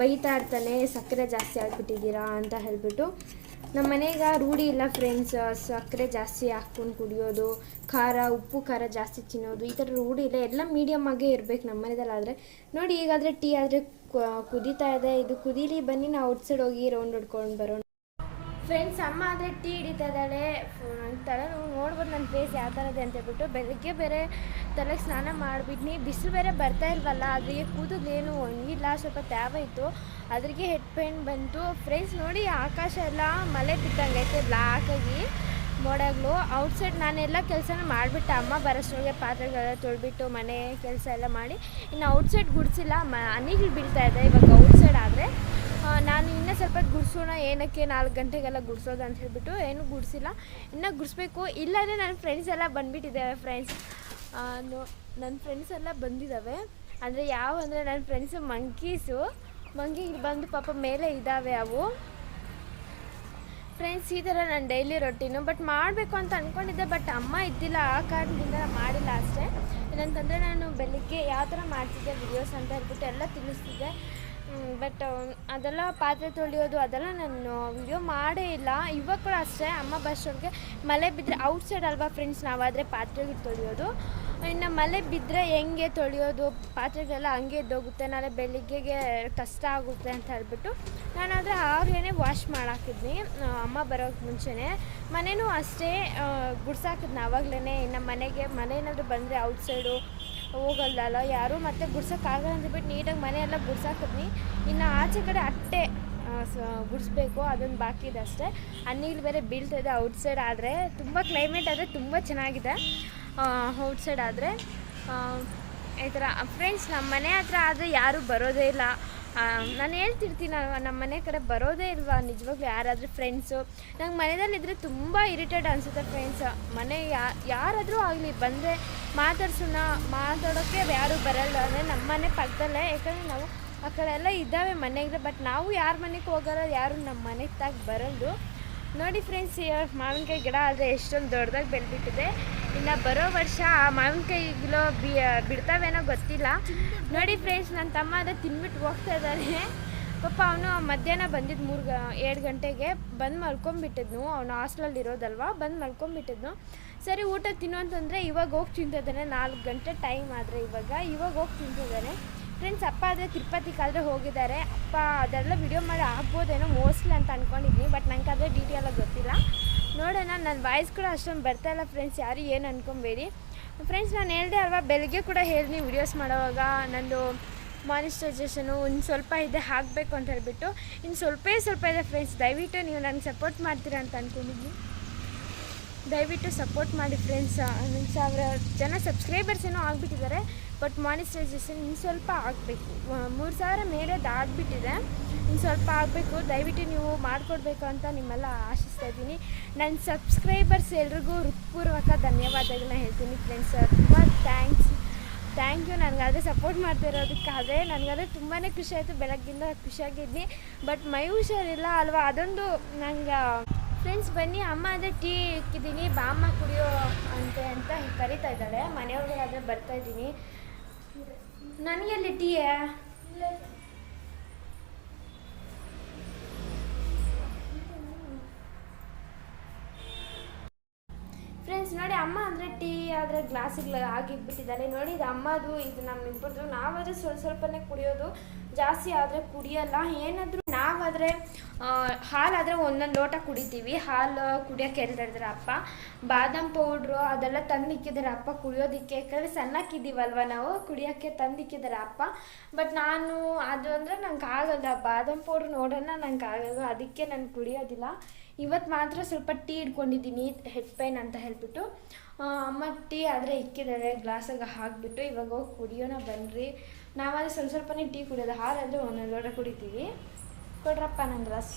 ಬೈತಾ ಇರ್ತಾನೆ, ಸಕ್ಕರೆ ಜಾಸ್ತಿ ಆಗಿಬಿಟ್ಟಿದ್ದೀರಾ ಅಂತ ಹೇಳ್ಬಿಟ್ಟು. ನಮ್ಮ ಮನೆಗೆ ರೂಢಿ ಇಲ್ಲ ಫ್ರೆಂಡ್ಸ್, ಸಕ್ಕರೆ ಜಾಸ್ತಿ ಹಾಕ್ಕೊಂಡು ಕುಡಿಯೋದು, ಉಪ್ಪು ಖಾರ ಜಾಸ್ತಿ ತಿನ್ನೋದು, ಈ ಥರ ರೂಢಿ ಇಲ್ಲ. ಎಲ್ಲ ಮೀಡಿಯಮ್ ಆಗೇ ಇರಬೇಕು ನಮ್ಮ ಮನೆಯಲ್ಲಾದರೆ. ನೋಡಿ ಈಗಾದರೆ ಟೀ ಆದರೆ ಕುದೀತಾ ಇದೆ. ಇದು ಕುದೀಲಿ, ಬನ್ನಿ ನಾವು ಔಟ್ಸೈಡ್ ಹೋಗಿ ರೌಂಡ್ ಹೊಡ್ಕೊಂಡು ಬರೋಣ. ಫ್ರೆಂಡ್ಸ್ ಅಮ್ಮ ಆದರೆ ಟೀ ಹಿಡಿತಾ ಇದ್ದಾಳೆ. ನನ್ನ ತಲೆ ನೋಡ್ಬೋದು ನನ್ನ ಫೇಸ್ ಯಾವ ಥರ ಇದೆ ಅಂತ ಹೇಳ್ಬಿಟ್ಟು. ಬೆಳಗ್ಗೆ ಬೇರೆ ತಲೆಗೆ ಸ್ನಾನ ಮಾಡಿಬಿಟ್ನಿ, ಬಿಸಿಲು ಬೇರೆ ಬರ್ತಾ ಇಲ್ವಲ್ಲ, ಅದರಿಗೆ ಕೂದಲೇನು ಒಣಗಿಲ್ಲ, ಸ್ವಲ್ಪ ತ್ಯಾವ ಇತ್ತು, ಅದ್ರಿಗೆ ಹೆಡ್ ಪೇನ್ ಬಂತು. ಫ್ರೆಂಡ್ಸ್ ನೋಡಿ ಆಕಾಶ ಎಲ್ಲ ಮಳೆ ಬಿದ್ದಂಗೆ ಐತೆ ಬ್ಲ್ಯಾಕಾಗಿ. ಮೋಡಗಳು ಔಟ್ಸೈಡ್ ನಾನೆಲ್ಲ ಕೆಲಸನ ಮಾಡಿಬಿಟ್ಟೆ. ಅಮ್ಮ ಬರೋಷ್ಟೊಳಗೆ ಪಾತ್ರೆಗಳೆಲ್ಲ ತೊಳ್ಬಿಟ್ಟು ಮನೆ ಕೆಲಸ ಎಲ್ಲ ಮಾಡಿ ಇನ್ನು ಔಟ್ಸೈಡ್ ಗುಡಿಸಿಲ್ಲ. ಹನಿಗಳು ಬೀಳ್ತಾಯಿದೆ ಇವಾಗ ಔಟ್ಸೈಡ್ ಆದರೆ. ನಾನು ಇನ್ನೂ ಸ್ವಲ್ಪ ಗುಡಿಸೋಣ, ಏನಕ್ಕೆ 4 ಗಂಟೆಗೆಲ್ಲ ಗುಡಿಸೋದು ಅಂತ ಹೇಳ್ಬಿಟ್ಟು ಏನೂ ಗುಡಿಸಿಲ್ಲ. ಇನ್ನೂ ಗುಡಿಸ್ಬೇಕು. ಇಲ್ಲಾಂದರೆ ನನ್ನ ಫ್ರೆಂಡ್ಸ್ ಎಲ್ಲ ಬಂದುಬಿಟ್ಟಿದ್ದಾವೆ. ನನ್ನ ಫ್ರೆಂಡ್ಸ್ ಎಲ್ಲ ಬಂದಿದ್ದಾವೆ. ಅಂದರೆ ಅಂದರೆ ನನ್ನ ಫ್ರೆಂಡ್ಸು ಮಂಕಿ ಬಂದು ಪಾಪ ಮೇಲೆ ಇದ್ದಾವೆ ಅವು. ಫ್ರೆಂಡ್ಸ್ ಈ ಥರ ನನ್ನ ಡೈಲಿ ರೊಟೀನು. ಬಟ್ ಮಾಡಬೇಕು ಅಂತ ಅಂದ್ಕೊಂಡಿದ್ದೆ, ಬಟ್ ಅಮ್ಮ ಇದ್ದಿಲ್ಲ, ಆ ಕಾರಣದಿಂದ ಮಾಡಿಲ್ಲ ಅಷ್ಟೇ. ಏನಂತಂದರೆ ನಾನು ಬೆಳಿಗ್ಗೆ ಯಾವ ಥರ ಮಾಡ್ತಿದ್ದೆ ವಿಡಿಯೋಸ್ ಅಂತ ಹೇಳ್ಬಿಟ್ಟು ಎಲ್ಲ ತಿಳಿಸ್ತಿದ್ದೆ. ಬಟ್ ಅದೆಲ್ಲ ಪಾತ್ರೆ ತೊಳೆಯೋದು ಅದೆಲ್ಲ ನಾನು ವಿಡಿಯೋ ಮಾಡೇ ಇಲ್ಲ. ಇವಾಗ ಕೂಡ ಅಷ್ಟೇ, ಅಮ್ಮ ಬಸ್ಸೊಳಗೆ ಮಳೆ ಬಿದ್ದರೆ ಔಟ್ಸೈಡ್ ಅಲ್ವಾ ಫ್ರೆಂಡ್ಸ್ ನಾವಾದರೆ ಪಾತ್ರೆಗಳು ತೊಳೆಯೋದು. ಇನ್ನು ಮಳೆ ಬಿದ್ದರೆ ಹೆಂಗೆ ತೊಳೆಯೋದು, ಪಾತ್ರೆಗೆಲ್ಲ ಹಂಗೆ ಎದ್ದೋಗುತ್ತೆ, ನಾಳೆ ಬೆಳಿಗ್ಗೆಗೆ ಕಷ್ಟ ಆಗುತ್ತೆ ಅಂತ ಹೇಳ್ಬಿಟ್ಟು ನಾನಾದರೆ ಆಗಲೇ ವಾಶ್ ಮಾಡಾಕಿದ್ನಿ ಅಮ್ಮ ಬರೋಕ್ಕೆ ಮುಂಚೆನೇ. ಮನೆಯೂ ಅಷ್ಟೇ ಗುಡ್ಸಾಕಿದ್ನ ಆವಾಗಲೇ. ಇನ್ನು ಮನೆ ಏನಾದರೂ ಬಂದರೆ ಔಟ್ಸೈಡು ಹೋಗಲ್ಲ ಯಾರು, ಮತ್ತು ಗುಡ್ಸೋಕ್ಕಾಗಲ್ಲ ಅಂದ್ಬಿಟ್ಟು ನೀಟಾಗಿ ಮನೆಯೆಲ್ಲ ಗುಡ್ಸಾಕಿದ್ನಿ. ಇನ್ನು ಆಚೆ ಕಡೆ ಅಟ್ಟೆ ಗುಡಿಸ್ಬೇಕು, ಅದೊಂದು ಬಾಕಿ ಇದೆ ಅಷ್ಟೇ. ಹನಿಗಳು ಬೇರೆ ಬೀಳ್ತಾಯಿದೆ ಔಟ್ಸೈಡ್ ಆದರೆ. ತುಂಬ ಕ್ಲೈಮೇಟ್ ಆದರೆ ತುಂಬ ಚೆನ್ನಾಗಿದೆ ಔಟ್ಸೈಡ್ ಆದರೆ. ಈ ಥರ ಫ್ರೆಂಡ್ಸ್ ನಮ್ಮ ಮನೆ ಹತ್ರ ಆದರೆ ಯಾರೂ ಬರೋದೇ ಇಲ್ಲ. ನಾನು ಹೇಳ್ತಿರ್ತೀನಿ, ನಮ್ಮ ಮನೆ ಕಡೆ ಬರೋದೇ ಇಲ್ವಾ ನಿಜವಾಗ್ಲೂ ಯಾರಾದರೂ ಫ್ರೆಂಡ್ಸು. ನಂಗೆ ಮನೆಯಲ್ಲಿದ್ದರೆ ತುಂಬ ಇರಿಟೇಟ್ ಅನಿಸುತ್ತೆ ಫ್ರೆಂಡ್ಸ್. ಮನೆ ಯಾರಾದರೂ ಆಗಲಿ ಬಂದರೆ ಮಾತಾಡೋಕ್ಕೆ ಯಾರೂ ಬರಲ್ಲ. ಅಂದರೆ ನಮ್ಮ ಮನೆ ಪಕ್ಕದಲ್ಲೇ, ಯಾಕಂದರೆ ನಾವು ಆ ಕಡೆ ಎಲ್ಲ ಇದ್ದಾವೆ ಮನೆಗೆ. ಬಟ್ ನಾವು ಯಾರ ಮನೆಗೆ ಹೋಗೋಲ್ಲ, ಯಾರು ನಮ್ಮ ಮನೆಗೆ ತಾಗ ಬರೋದು. ನೋಡಿ ಫ್ರೆಂಡ್ಸ್, ಮಾವಿನಕಾಯಿ ಗಿಡ ಆದರೆ ಎಷ್ಟೊಂದು ದೊಡ್ಡದಾಗಿ ಬೆಳೆದ್ಬಿಟ್ಟಿದೆ. ಇನ್ನು ಬರೋ ವರ್ಷ ಮಾವಿನಕಾಯಿಗಳು ಬಿಡ್ತಾವೇನೋ ಗೊತ್ತಿಲ್ಲ. ನೋಡಿ ಫ್ರೆಂಡ್ಸ್, ನನ್ನ ತಮ್ಮ ಅದೇ ತಿನ್ಬಿಟ್ಟು ಹೋಗ್ತಾ ಇದ್ದಾನೆ. ಪಾಪ ಅವನು ಮಧ್ಯಾಹ್ನ ಬಂದಿದ್ದು 7 ಗಂಟೆಗೆ ಬಂದು ಮಲ್ಕೊಂಬಿಟ್ಟಿದ್ನು. ಅವನು ಹಾಸ್ಟೆಲಲ್ಲಿ ಇರೋದಲ್ವ, ಬಂದು ಮಲ್ಕೊಂಬಿಟ್ಟಿದ್ನು. ಸರಿ ಊಟ ತಿನ್ನು ಅಂತಂದರೆ ಇವಾಗ ಹೋಗಿ ತಿಂತಿದ್ದಾನೆ. 4 ಗಂಟೆ ಟೈಮ್ ಆದರೆ ಇವಾಗ ಹೋಗಿ ತಿಂತಿದ್ದಾನೆ. ಫ್ರೆಂಡ್ಸ್, ಅಪ್ಪ ಆದರೆ ತಿರುಪತಿಗಾದರೆ ಹೋಗಿದ್ದಾರೆ. ಅಪ್ಪ ಅದೆಲ್ಲ ವಿಡಿಯೋ ಮಾಡಿ ಆಗ್ಬೋದೇನೋ ಮೋಸ್ಟ್ಲಿ ಅಂತ ಅಂದ್ಕೊಂಡಿದ್ದೀನಿ. ಬಟ್ ನಂಗೆ ಅದೇ ಡೀಟೇಲಾಗಿ ಗೊತ್ತಿಲ್ಲ. ನೋಡೋಣ. ನನ್ನ ವಾಯ್ಸ್ ಕೂಡ ಅಷ್ಟೊಂದು ಬರ್ತಾಯಿಲ್ಲ ಫ್ರೆಂಡ್ಸ್, ಯಾರು ಏನು ಅಂದ್ಕೊಬೇಡಿ. ಫ್ರೆಂಡ್ಸ್, ನಾನು ಹೇಳಿದೆ ಅಲ್ವಾ, ಬೆಳಗ್ಗೆ ಕೂಡ ಹೇಳಿದ್ನಿ ವಿಡಿಯೋಸ್ ಮಾಡೋವಾಗ ನಂದು ಮಾನಿಟೈಸೇಷನು ಒಂದು ಸ್ವಲ್ಪ ಇದೆ ಹಾಕಬೇಕು ಅಂತ ಹೇಳ್ಬಿಟ್ಟು. ಇನ್ನು ಸ್ವಲ್ಪ ಇದೆ ಫ್ರೆಂಡ್ಸ್. ದಯವಿಟ್ಟು ನೀವು ನನಗೆ ಸಪೋರ್ಟ್ ಮಾಡ್ತೀರಾ ಅಂತ ಅಂದ್ಕೊಂಡಿದ್ದೀನಿ. ದಯವಿಟ್ಟು ಸಪೋರ್ಟ್ ಮಾಡಿ ಫ್ರೆಂಡ್ಸ್. 1000 ಜನ ಸಬ್ಸ್ಕ್ರೈಬರ್ಸ್ ಏನೋ ಆಗಿಬಿಟ್ಟಿದ್ದಾರೆ. ಬಟ್ ಮಾನಿಟೈಸೇಷನ್ ಇನ್ನು ಸ್ವಲ್ಪ ಆಗಬೇಕು. 3000 ಮೇಲೆ ಆಗಿಬಿಟ್ಟಿದೆ, ಇನ್ನು ಸ್ವಲ್ಪ ಆಗಬೇಕು. ದಯವಿಟ್ಟು ನೀವು ಮಾಡಿಕೊಡ್ಬೇಕು ಅಂತ ನಿಮ್ಮೆಲ್ಲ ಆಶಿಸ್ತಾ ಇದ್ದೀನಿ. ನನ್ನ ಸಬ್ಸ್ಕ್ರೈಬರ್ಸ್ ಎಲ್ರಿಗೂ ಹೃತ್ಪೂರ್ವಕ ಧನ್ಯವಾದಗಳನ್ನ ಹೇಳ್ತೀನಿ ಫ್ರೆಂಡ್ಸ್. ತುಂಬ ಥ್ಯಾಂಕ್ ಯು ನನಗಾದರೆ ಸಪೋರ್ಟ್ ಮಾಡ್ತಿರೋದಕ್ಕಾದರೆ. ನನಗಾದರೆ ತುಂಬಾ ಖುಷಿ ಆಯಿತು, ಬೆಳಗ್ಗಿಂದ ಖುಷಿಯಾಗಿದ್ನಿ. ಬಟ್ ಮೈ ಹುಷಾರಿಲ್ಲ ಅಲ್ವಾ, ಅದೊಂದು ನಂಗೆ. ಫ್ರೆಂಡ್ಸ್ ಬನ್ನಿ, ಅಮ್ಮ ಅಂದರೆ ಟೀ ಇಕ್ಕಿದ್ದೀನಿ, ಬಾಮ್ಮ ಕುಡಿಯೋ ಅಂತ ಕರಿತಾ ಇದ್ದಾಳೆ. ಮನೆಯವ್ರಿಗೆ ಆದರೆ ಬರ್ತಾಯಿದ್ದೀನಿ. ನನಗೆಲ್ಲಿ ಟೀ? ಫ್ರೆಂಡ್ಸ್ ನೋಡಿ, ಅಮ್ಮ ಅಂದರೆ ಟೀ ಆದರೆ ಗ್ಲಾಸಿಗೆ ಆಗಿಬಿಟ್ಟಿದ್ದಾರೆ. ನೋಡಿ, ಇದು ಅಮ್ಮದು, ಇದು ನಮ್ಮಿಬ್ಬರದು. ನಾವಾದರೆ ಸ್ವಲ್ಪನೇ ಕುಡಿಯೋದು, ಜಾಸ್ತಿ ಆದರೆ ಕುಡಿಯೋಲ್ಲ. ಏನಾದರೂ ನಾವಾದರೆ ಹಾಲಾದರೆ ಒಂದೊಂದು ಲೋಟ ಕುಡಿತೀವಿ. ಹಾಲು ಕುಡಿಯೋಕ್ಕೆ ಹೇಳ್ತಾಯಿದ್ದಾರೆ ಅಪ್ಪ. ಬಾದಾಮ್ ಪೌಡ್ರು ಅದೆಲ್ಲ ತಂದಿಕ್ಕಿದ್ದಾರೆ ಅಪ್ಪ ಕುಡಿಯೋದಕ್ಕೆ. ಯಾಕಂದರೆ ಸಣ್ಣಕ್ಕಿದ್ದೀವಲ್ವ ನಾವು, ಕುಡಿಯೋಕ್ಕೆ ತಂದಿಕ್ಕಿದ್ದಾರೆ ಅಪ್ಪ. ಬಟ್ ನಾನು ಅದು ಅಂದರೆ ನಂಗೆ ಆಗೋಲ್ಲ, ಬಾದಾಮ್ ಪೌಡ್ರು ನೋಡೋಣ ನಂಗೆ ಆಗೋದು, ಅದಕ್ಕೆ ನಾನು ಕುಡಿಯೋದಿಲ್ಲ. ಇವತ್ತು ಮಾತ್ರ ಸ್ವಲ್ಪ ಟೀ ಇಟ್ಕೊಂಡಿದ್ದೀನಿ, ಹೆಡ್ ಪೈನ್ ಅಂತ ಹೇಳ್ಬಿಟ್ಟು. ಅಮ್ಮ ಟೀ ಆದರೆ ಇಕ್ಕಿದ್ದಾರೆ ಗ್ಲಾಸಾಗ ಹಾಕಿಬಿಟ್ಟು. ಇವಾಗ ಹೋಗಿ ಕುಡಿಯೋಣ ಬನ್ನಿರಿ. ನಾವಾದರೆ ಸ್ವಲ್ಪನೇ ಟೀ ಕುಡಿಯೋದು, ಹಾಲಾದರೆ ಒಂದೊಂದು ಲೋಟ ಕುಡಿತೀವಿ. ಕೊಡ್ರಪ್ಪ ನನ್ನ ಗ್ಲಾಸ್.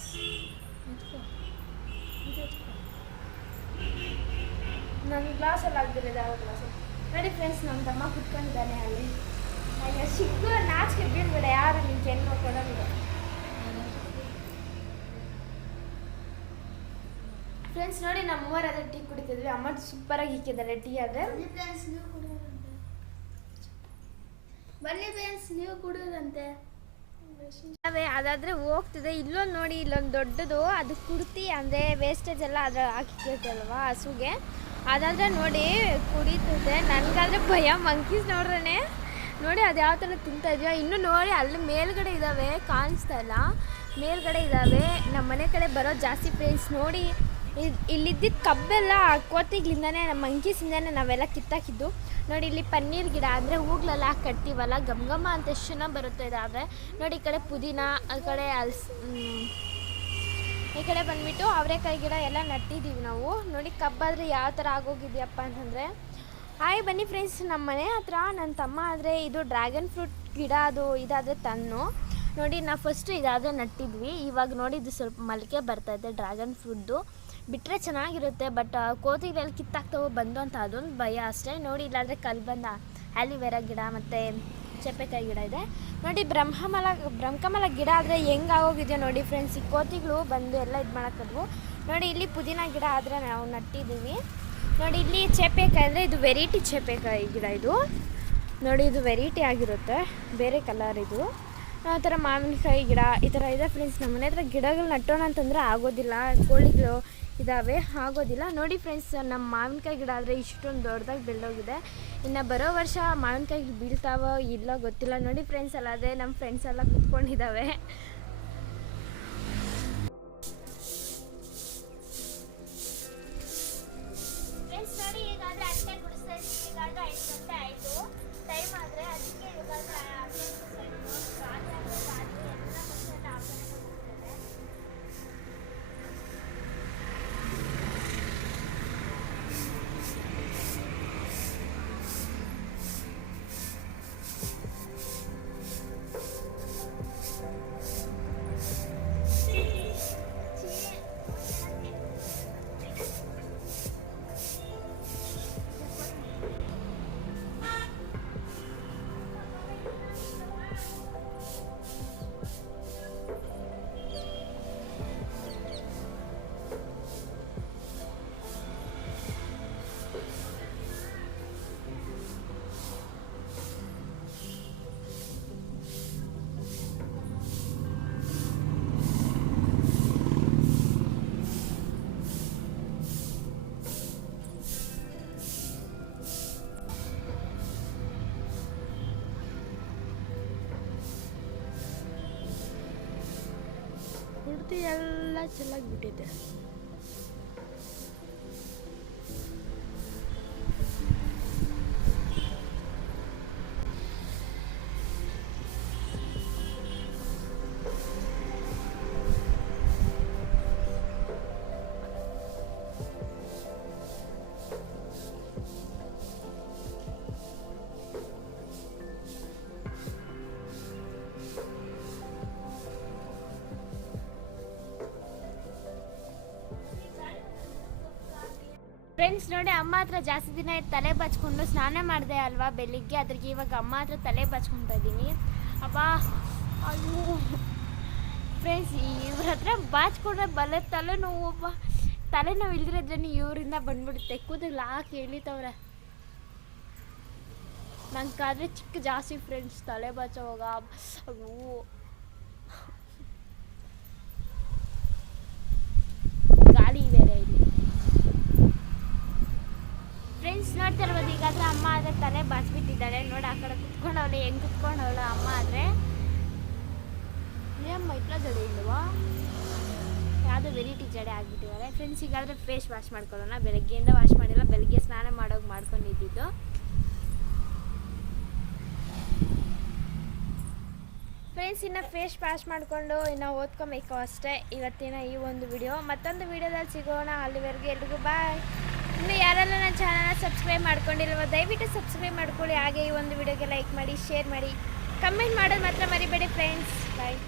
ನನ್ನ ಗ್ಲಾಸಲ್ಲಿ ಆಗ್ದಿರೋದು ಯಾವ ಗ್ಲಾಸು. ನೋಡಿ ಫ್ರೆಂಡ್ಸ್, ನನ್ನ ತಮ್ಮ ಕುತ್ಕೊಂಡಿದ್ದಾನೆ ಅಲ್ಲಿ. ಅಯ್ಯೋ ಸಿಕ್ಕು, ನಾಚಿಕೆ ಬೀಳ್ಬೇಡ, ಯಾರು ನಿನ್ನ ಜನ್ಮ ಕೊಡೋದು. ಫ್ರೆಂಡ್ಸ್ ನೋಡಿ, ನಮ್ಮ ಮೂವರಾದ್ರೆ ಟೀ ಕುಡಿತಿದ್ವಿ. ಅಮ್ಮ ಸೂಪರಾಗಿ ಇಕ್ಕಿದ್ದಾರೆ ಟೀ. ಆದರೆ ಬನ್ನಿ ಫ್ರೆಂಡ್ಸ್, ನೀವು ಕುಡಿಯೋದಂತೆ. ಅದಾದರೆ ಹೋಗ್ತಿದೆ. ಇಲ್ಲೊಂದು ನೋಡಿ, ಇಲ್ಲೊಂದು ದೊಡ್ಡದು, ಅದು ಕುಡ್ತಿ ಅಂದರೆ ವೇಸ್ಟೇಜ್ ಎಲ್ಲ ಅದ್ರ ಹಾಕಿರ್ತಲ್ವ ಹಸುಗೆ. ಅದಾದರೆ ನೋಡಿ ಕುಡಿತಿದೆ. ನನಗಾದರೆ ಭಯ, ಮಂಕೀಸ್ ನೋಡ್ರೇ ನೋಡಿ ಅದು ಯಾವ ಥರ ತಿಂತಾ ಇದೆಯೋ. ಇನ್ನೂ ನೋಡಿ ಅಲ್ಲಿ ಮೇಲ್ಗಡೆ ಇದ್ದಾವೆ, ಕಾಣಿಸ್ತಾ ಇಲ್ಲ, ಮೇಲ್ಗಡೆ ಇದ್ದಾವೆ. ನಮ್ಮ ಮನೆ ಕಡೆ ಬರೋದು ಜಾಸ್ತಿ ಫ್ರೆಂಡ್ಸ್. ನೋಡಿ ಇಲ್ಲಿದ್ದಿದ್ದು ಕಬ್ಬೆಲ್ಲ ಕೋತಿಗಳಿಂದನೇ, ನಮ್ಮ ಮಂಕೀಸಿಂದನೇ ನಾವೆಲ್ಲ ಕಿತ್ತಾಕಿದ್ದು. ನೋಡಿ ಇಲ್ಲಿ ಪನ್ನೀರ್ ಗಿಡ ಅಂದರೆ ಹೂಗಳೆಲ್ಲ ಕಟ್ತೀವಲ್ಲ, ಗಮ ಅಂತ ಎಷ್ಟು ಚೆನ್ನಾಗಿ ಬರುತ್ತೆ ಇದಾದರೆ. ನೋಡಿ ಈ ಕಡೆ ಪುದೀನ, ಆ ಕಡೆ ಈ ಕಡೆ ಬಂದುಬಿಟ್ಟು ಅವರೆಕಾಯಿ ಗಿಡ ಎಲ್ಲ ನಟ್ಟಿದ್ದೀವಿ ನಾವು. ನೋಡಿ ಕಬ್ಬಾದರೆ ಯಾವ ಥರ ಆಗೋಗಿದೆಯಪ್ಪ ಅಂತಂದರೆ. ಹಾಯ್ ಬನ್ನಿ ಫ್ರೆಂಡ್ಸ್, ನಮ್ಮ ಮನೆ ಹತ್ರ ನನ್ನ ತಮ್ಮ ಆದರೆ ಇದು ಡ್ರ್ಯಾಗನ್ ಫ್ರೂಟ್ ಗಿಡ ಅದು ಇದಾದರೆ ತನ್ನು ನೋಡಿ. ನಾವು ಫಸ್ಟು ಇದಾದರೆ ನಟ್ಟಿದ್ವಿ. ಇವಾಗ ನೋಡಿ ಇದು ಸ್ವಲ್ಪ ಮೊಳಕೆ ಬರ್ತಾಯಿದೆ ಡ್ರ್ಯಾಗನ್ ಫ್ರೂಟ್ದು. ಬಿಟ್ಟರೆ ಚೆನ್ನಾಗಿರುತ್ತೆ, ಬಟ್ ಕೋತಿಗಳಲ್ಲಿ ಕಿತ್ತಾಕ್ತವೋ ಬಂದು ಅಂತ ಅದೊಂದು ಭಯ ಅಷ್ಟೇ. ನೋಡಿ ಇಲ್ಲಾದರೆ ಕಲ್ಬಂದ ಆಲಿವೆರಾ ಗಿಡ ಮತ್ತು ಚಪ್ಪೆಕಾಯಿ ಗಿಡ ಇದೆ ನೋಡಿ. ಬ್ರಹ್ಮಕಮಲ ಗಿಡ ಆದರೆ ಹೆಂಗೆ ಆಗೋಗಿದೆಯೋ ನೋಡಿ ಫ್ರೆಂಡ್ಸ್. ಈ ಕೋತಿಗಳು ಬಂದು ಎಲ್ಲ ಇದು ಮಾಡೋಕ್ಕದ್ವು ನೋಡಿ. ಇಲ್ಲಿ ಪುದೀನ ಗಿಡ ಆದರೆ ನಾವು ನಟ್ಟಿದ್ದೀವಿ ನೋಡಿ. ಇಲ್ಲಿ ಚಪ್ಪೆಕಾಯಿ ಅಂದರೆ ಇದು ವೆರೈಟಿ ಚಪ್ಪೆಕಾಯಿ ಗಿಡ ಇದು ನೋಡಿ. ಇದು ವೆರೈಟಿ ಆಗಿರುತ್ತೆ, ಬೇರೆ ಕಲರ್ ಇದು. ಆ ಥರ ಮಾವಿನಕಾಯಿ ಗಿಡ ಈ ಥರ ಇದೆ ಫ್ರೆಂಡ್ಸ್. ನಮ್ಮ ಮನೆ ಹತ್ರ ಗಿಡಗಳು ನಟ್ಟೋಣ ಅಂತಂದರೆ ಆಗೋದಿಲ್ಲ, ಕೋಳಿಗಳು ಇದ್ದಾವೆ, ಆಗೋದಿಲ್ಲ ನೋಡಿ ಫ್ರೆಂಡ್ಸ್. ನಮ್ಮ ಮಾವಿನಕಾಯಿ ಗಿಡ ಆದರೆ ಇಷ್ಟೊಂದು ದೊಡ್ಡದಾಗಿ ಬೆಳೆದೋಗಿದೆ. ಇನ್ನು ಬರೋ ವರ್ಷ ಮಾವಿನಕಾಯಿ ಬೀಳ್ತಾವೋ ಇಲ್ಲೋ ಗೊತ್ತಿಲ್ಲ ನೋಡಿ ಫ್ರೆಂಡ್ಸ್. ಅಲ್ಲದೆ ನಮ್ಮ ಫ್ರೆಂಡ್ಸ್ ಎಲ್ಲ ಕೂತ್ಕೊಂಡಿದ್ದಾವೆ. ಫ್ರೆಂಡ್ಸ್ ನೋಡಿ ಈಗಾದರೆ ಅಷ್ಟೇ ಗುಡಿಸ್ತಾ ಇದ್ದೀವಿ. ಈಗಾದರೆ 5 ಗಂಟೆ ಆಯಿತು ಟೈಮ್ ಆದರೆ, ಅದಕ್ಕೆ ಈಗಾದರೆ ಕುರ್ತಿ ಎಲ್ಲ ಚೆಲ್ಲಾಗ್ಬಿಟ್ಟಿದೆ. ಫ್ರೆಂಡ್ಸ್ ನೋಡಿ, ಅಮ್ಮ ಹತ್ರ ಜಾಸ್ತಿ ದಿನ ತಲೆ ಬಚ್ಕೊಂಡು ಸ್ನಾನ ಮಾಡಿದೆ ಅಲ್ವಾ ಬೆಳಿಗ್ಗೆ, ಅದ್ರಿಗೆ ಇವಾಗ ಅಮ್ಮ ಹತ್ರ ತಲೆ ಬಚ್ಕೊತಾ ಇದ್ದೀನಿ. ಅಬ್ಬಾ ಅಯ್ಯೋ ಫ್ರೆಂಡ್ಸ್, ಇವ್ರ ಹತ್ರ ಬಾಚ್ಕೊಂಡ್ರೆ ಬಲ ತಲೆನೋವು. ತಲೆನೋವು ಇಲ್ದಿರೋದ್ರೇ ಇವರಿಂದ ಬಂದ್ಬಿಡುತ್ತೆ. ಕೂದಲು ಹಾಕಿ ಎಳಿತವ್ರೆ. ನಂಗಾದರೆ ಚಿಕ್ಕ ಜಾಸ್ತಿ ಫ್ರೆಂಡ್ಸ್ ತಲೆ ಬಾಚೋವಾಗ. ಅಯ್ಯೋ ಗಾಳಿ ಬೇರೆ ಇಲ್ಲಿ ಫ್ರೆಂಡ್ಸ್. ನೋಡ್ತಾ ಇರ್ಬೋದು ಈಗಾದರೆ ಅಮ್ಮ ಆದರೆ ತಲೆ ಬಾಚ್ಬಿಟ್ಟಿದ್ದಾಳೆ ನೋಡಿ. ಆ ಕಡೆ ಕುತ್ಕೊಂಡವಳೆ, ಹೆಂಗೆ ಕುತ್ಕೊಂಡವಳು ಅಮ್ಮ ಆದರೆ. ಅಮ್ಮ ಇಟ್ಲ ಜಡೆ ಇಲ್ವಾ, ಯಾವುದೋ ವೆರೈಟಿ ಜಡೆ ಆಗಿಬಿಟ್ಟಿದ್ದಾರೆ ಫ್ರೆಂಡ್ಸ್. ಈಗಾದರೆ ಫೇಸ್ ವಾಶ್ ಮಾಡ್ಕೊಳ್ಳೋಣ. ಬೆಳಗ್ಗೆಯಿಂದ ವಾಶ್ ಮಾಡಿಲ್ಲ, ಬೆಳಗ್ಗೆ ಸ್ನಾನ ಮಾಡೋಗಿ ಮಾಡ್ಕೊಂಡಿದ್ದು. ಫ್ರೆಂಡ್ಸ್ ಇನ್ನು ಫೇಸ್ ವಾಶ್ ಮಾಡಿಕೊಂಡು ಇನ್ನು ಓದ್ಕೊಬೇಕು ಅಷ್ಟೇ ಇವತ್ತಿನ ಈ ಒಂದು ವಿಡಿಯೋ. ಮತ್ತೊಂದು ವಿಡಿಯೋದಲ್ಲಿ ಸಿಗೋಣ. ಅಲ್ಲಿವರೆಗೂ ಎಲ್ರಿಗೂ ಬಾಯ್. ಇನ್ನು ಯಾರೆಲ್ಲ ನನ್ನ ಚಾನಲ್ನ ಸಬ್ಸ್ಕ್ರೈಬ್ ಮಾಡ್ಕೊಂಡಿಲ್ವೋ ದಯವಿಟ್ಟು ಸಬ್ಸ್ಕ್ರೈಬ್ ಮಾಡ್ಕೊಳ್ಳಿ. ಹಾಗೆ ಈ ಒಂದು ವಿಡಿಯೋಗೆ ಲೈಕ್ ಮಾಡಿ, ಶೇರ್ ಮಾಡಿ, ಕಮೆಂಟ್ ಮಾಡೋದು ಮಾತ್ರ ಮರಿಬೇಡಿ ಫ್ರೆಂಡ್ಸ್. ಬಾಯ್.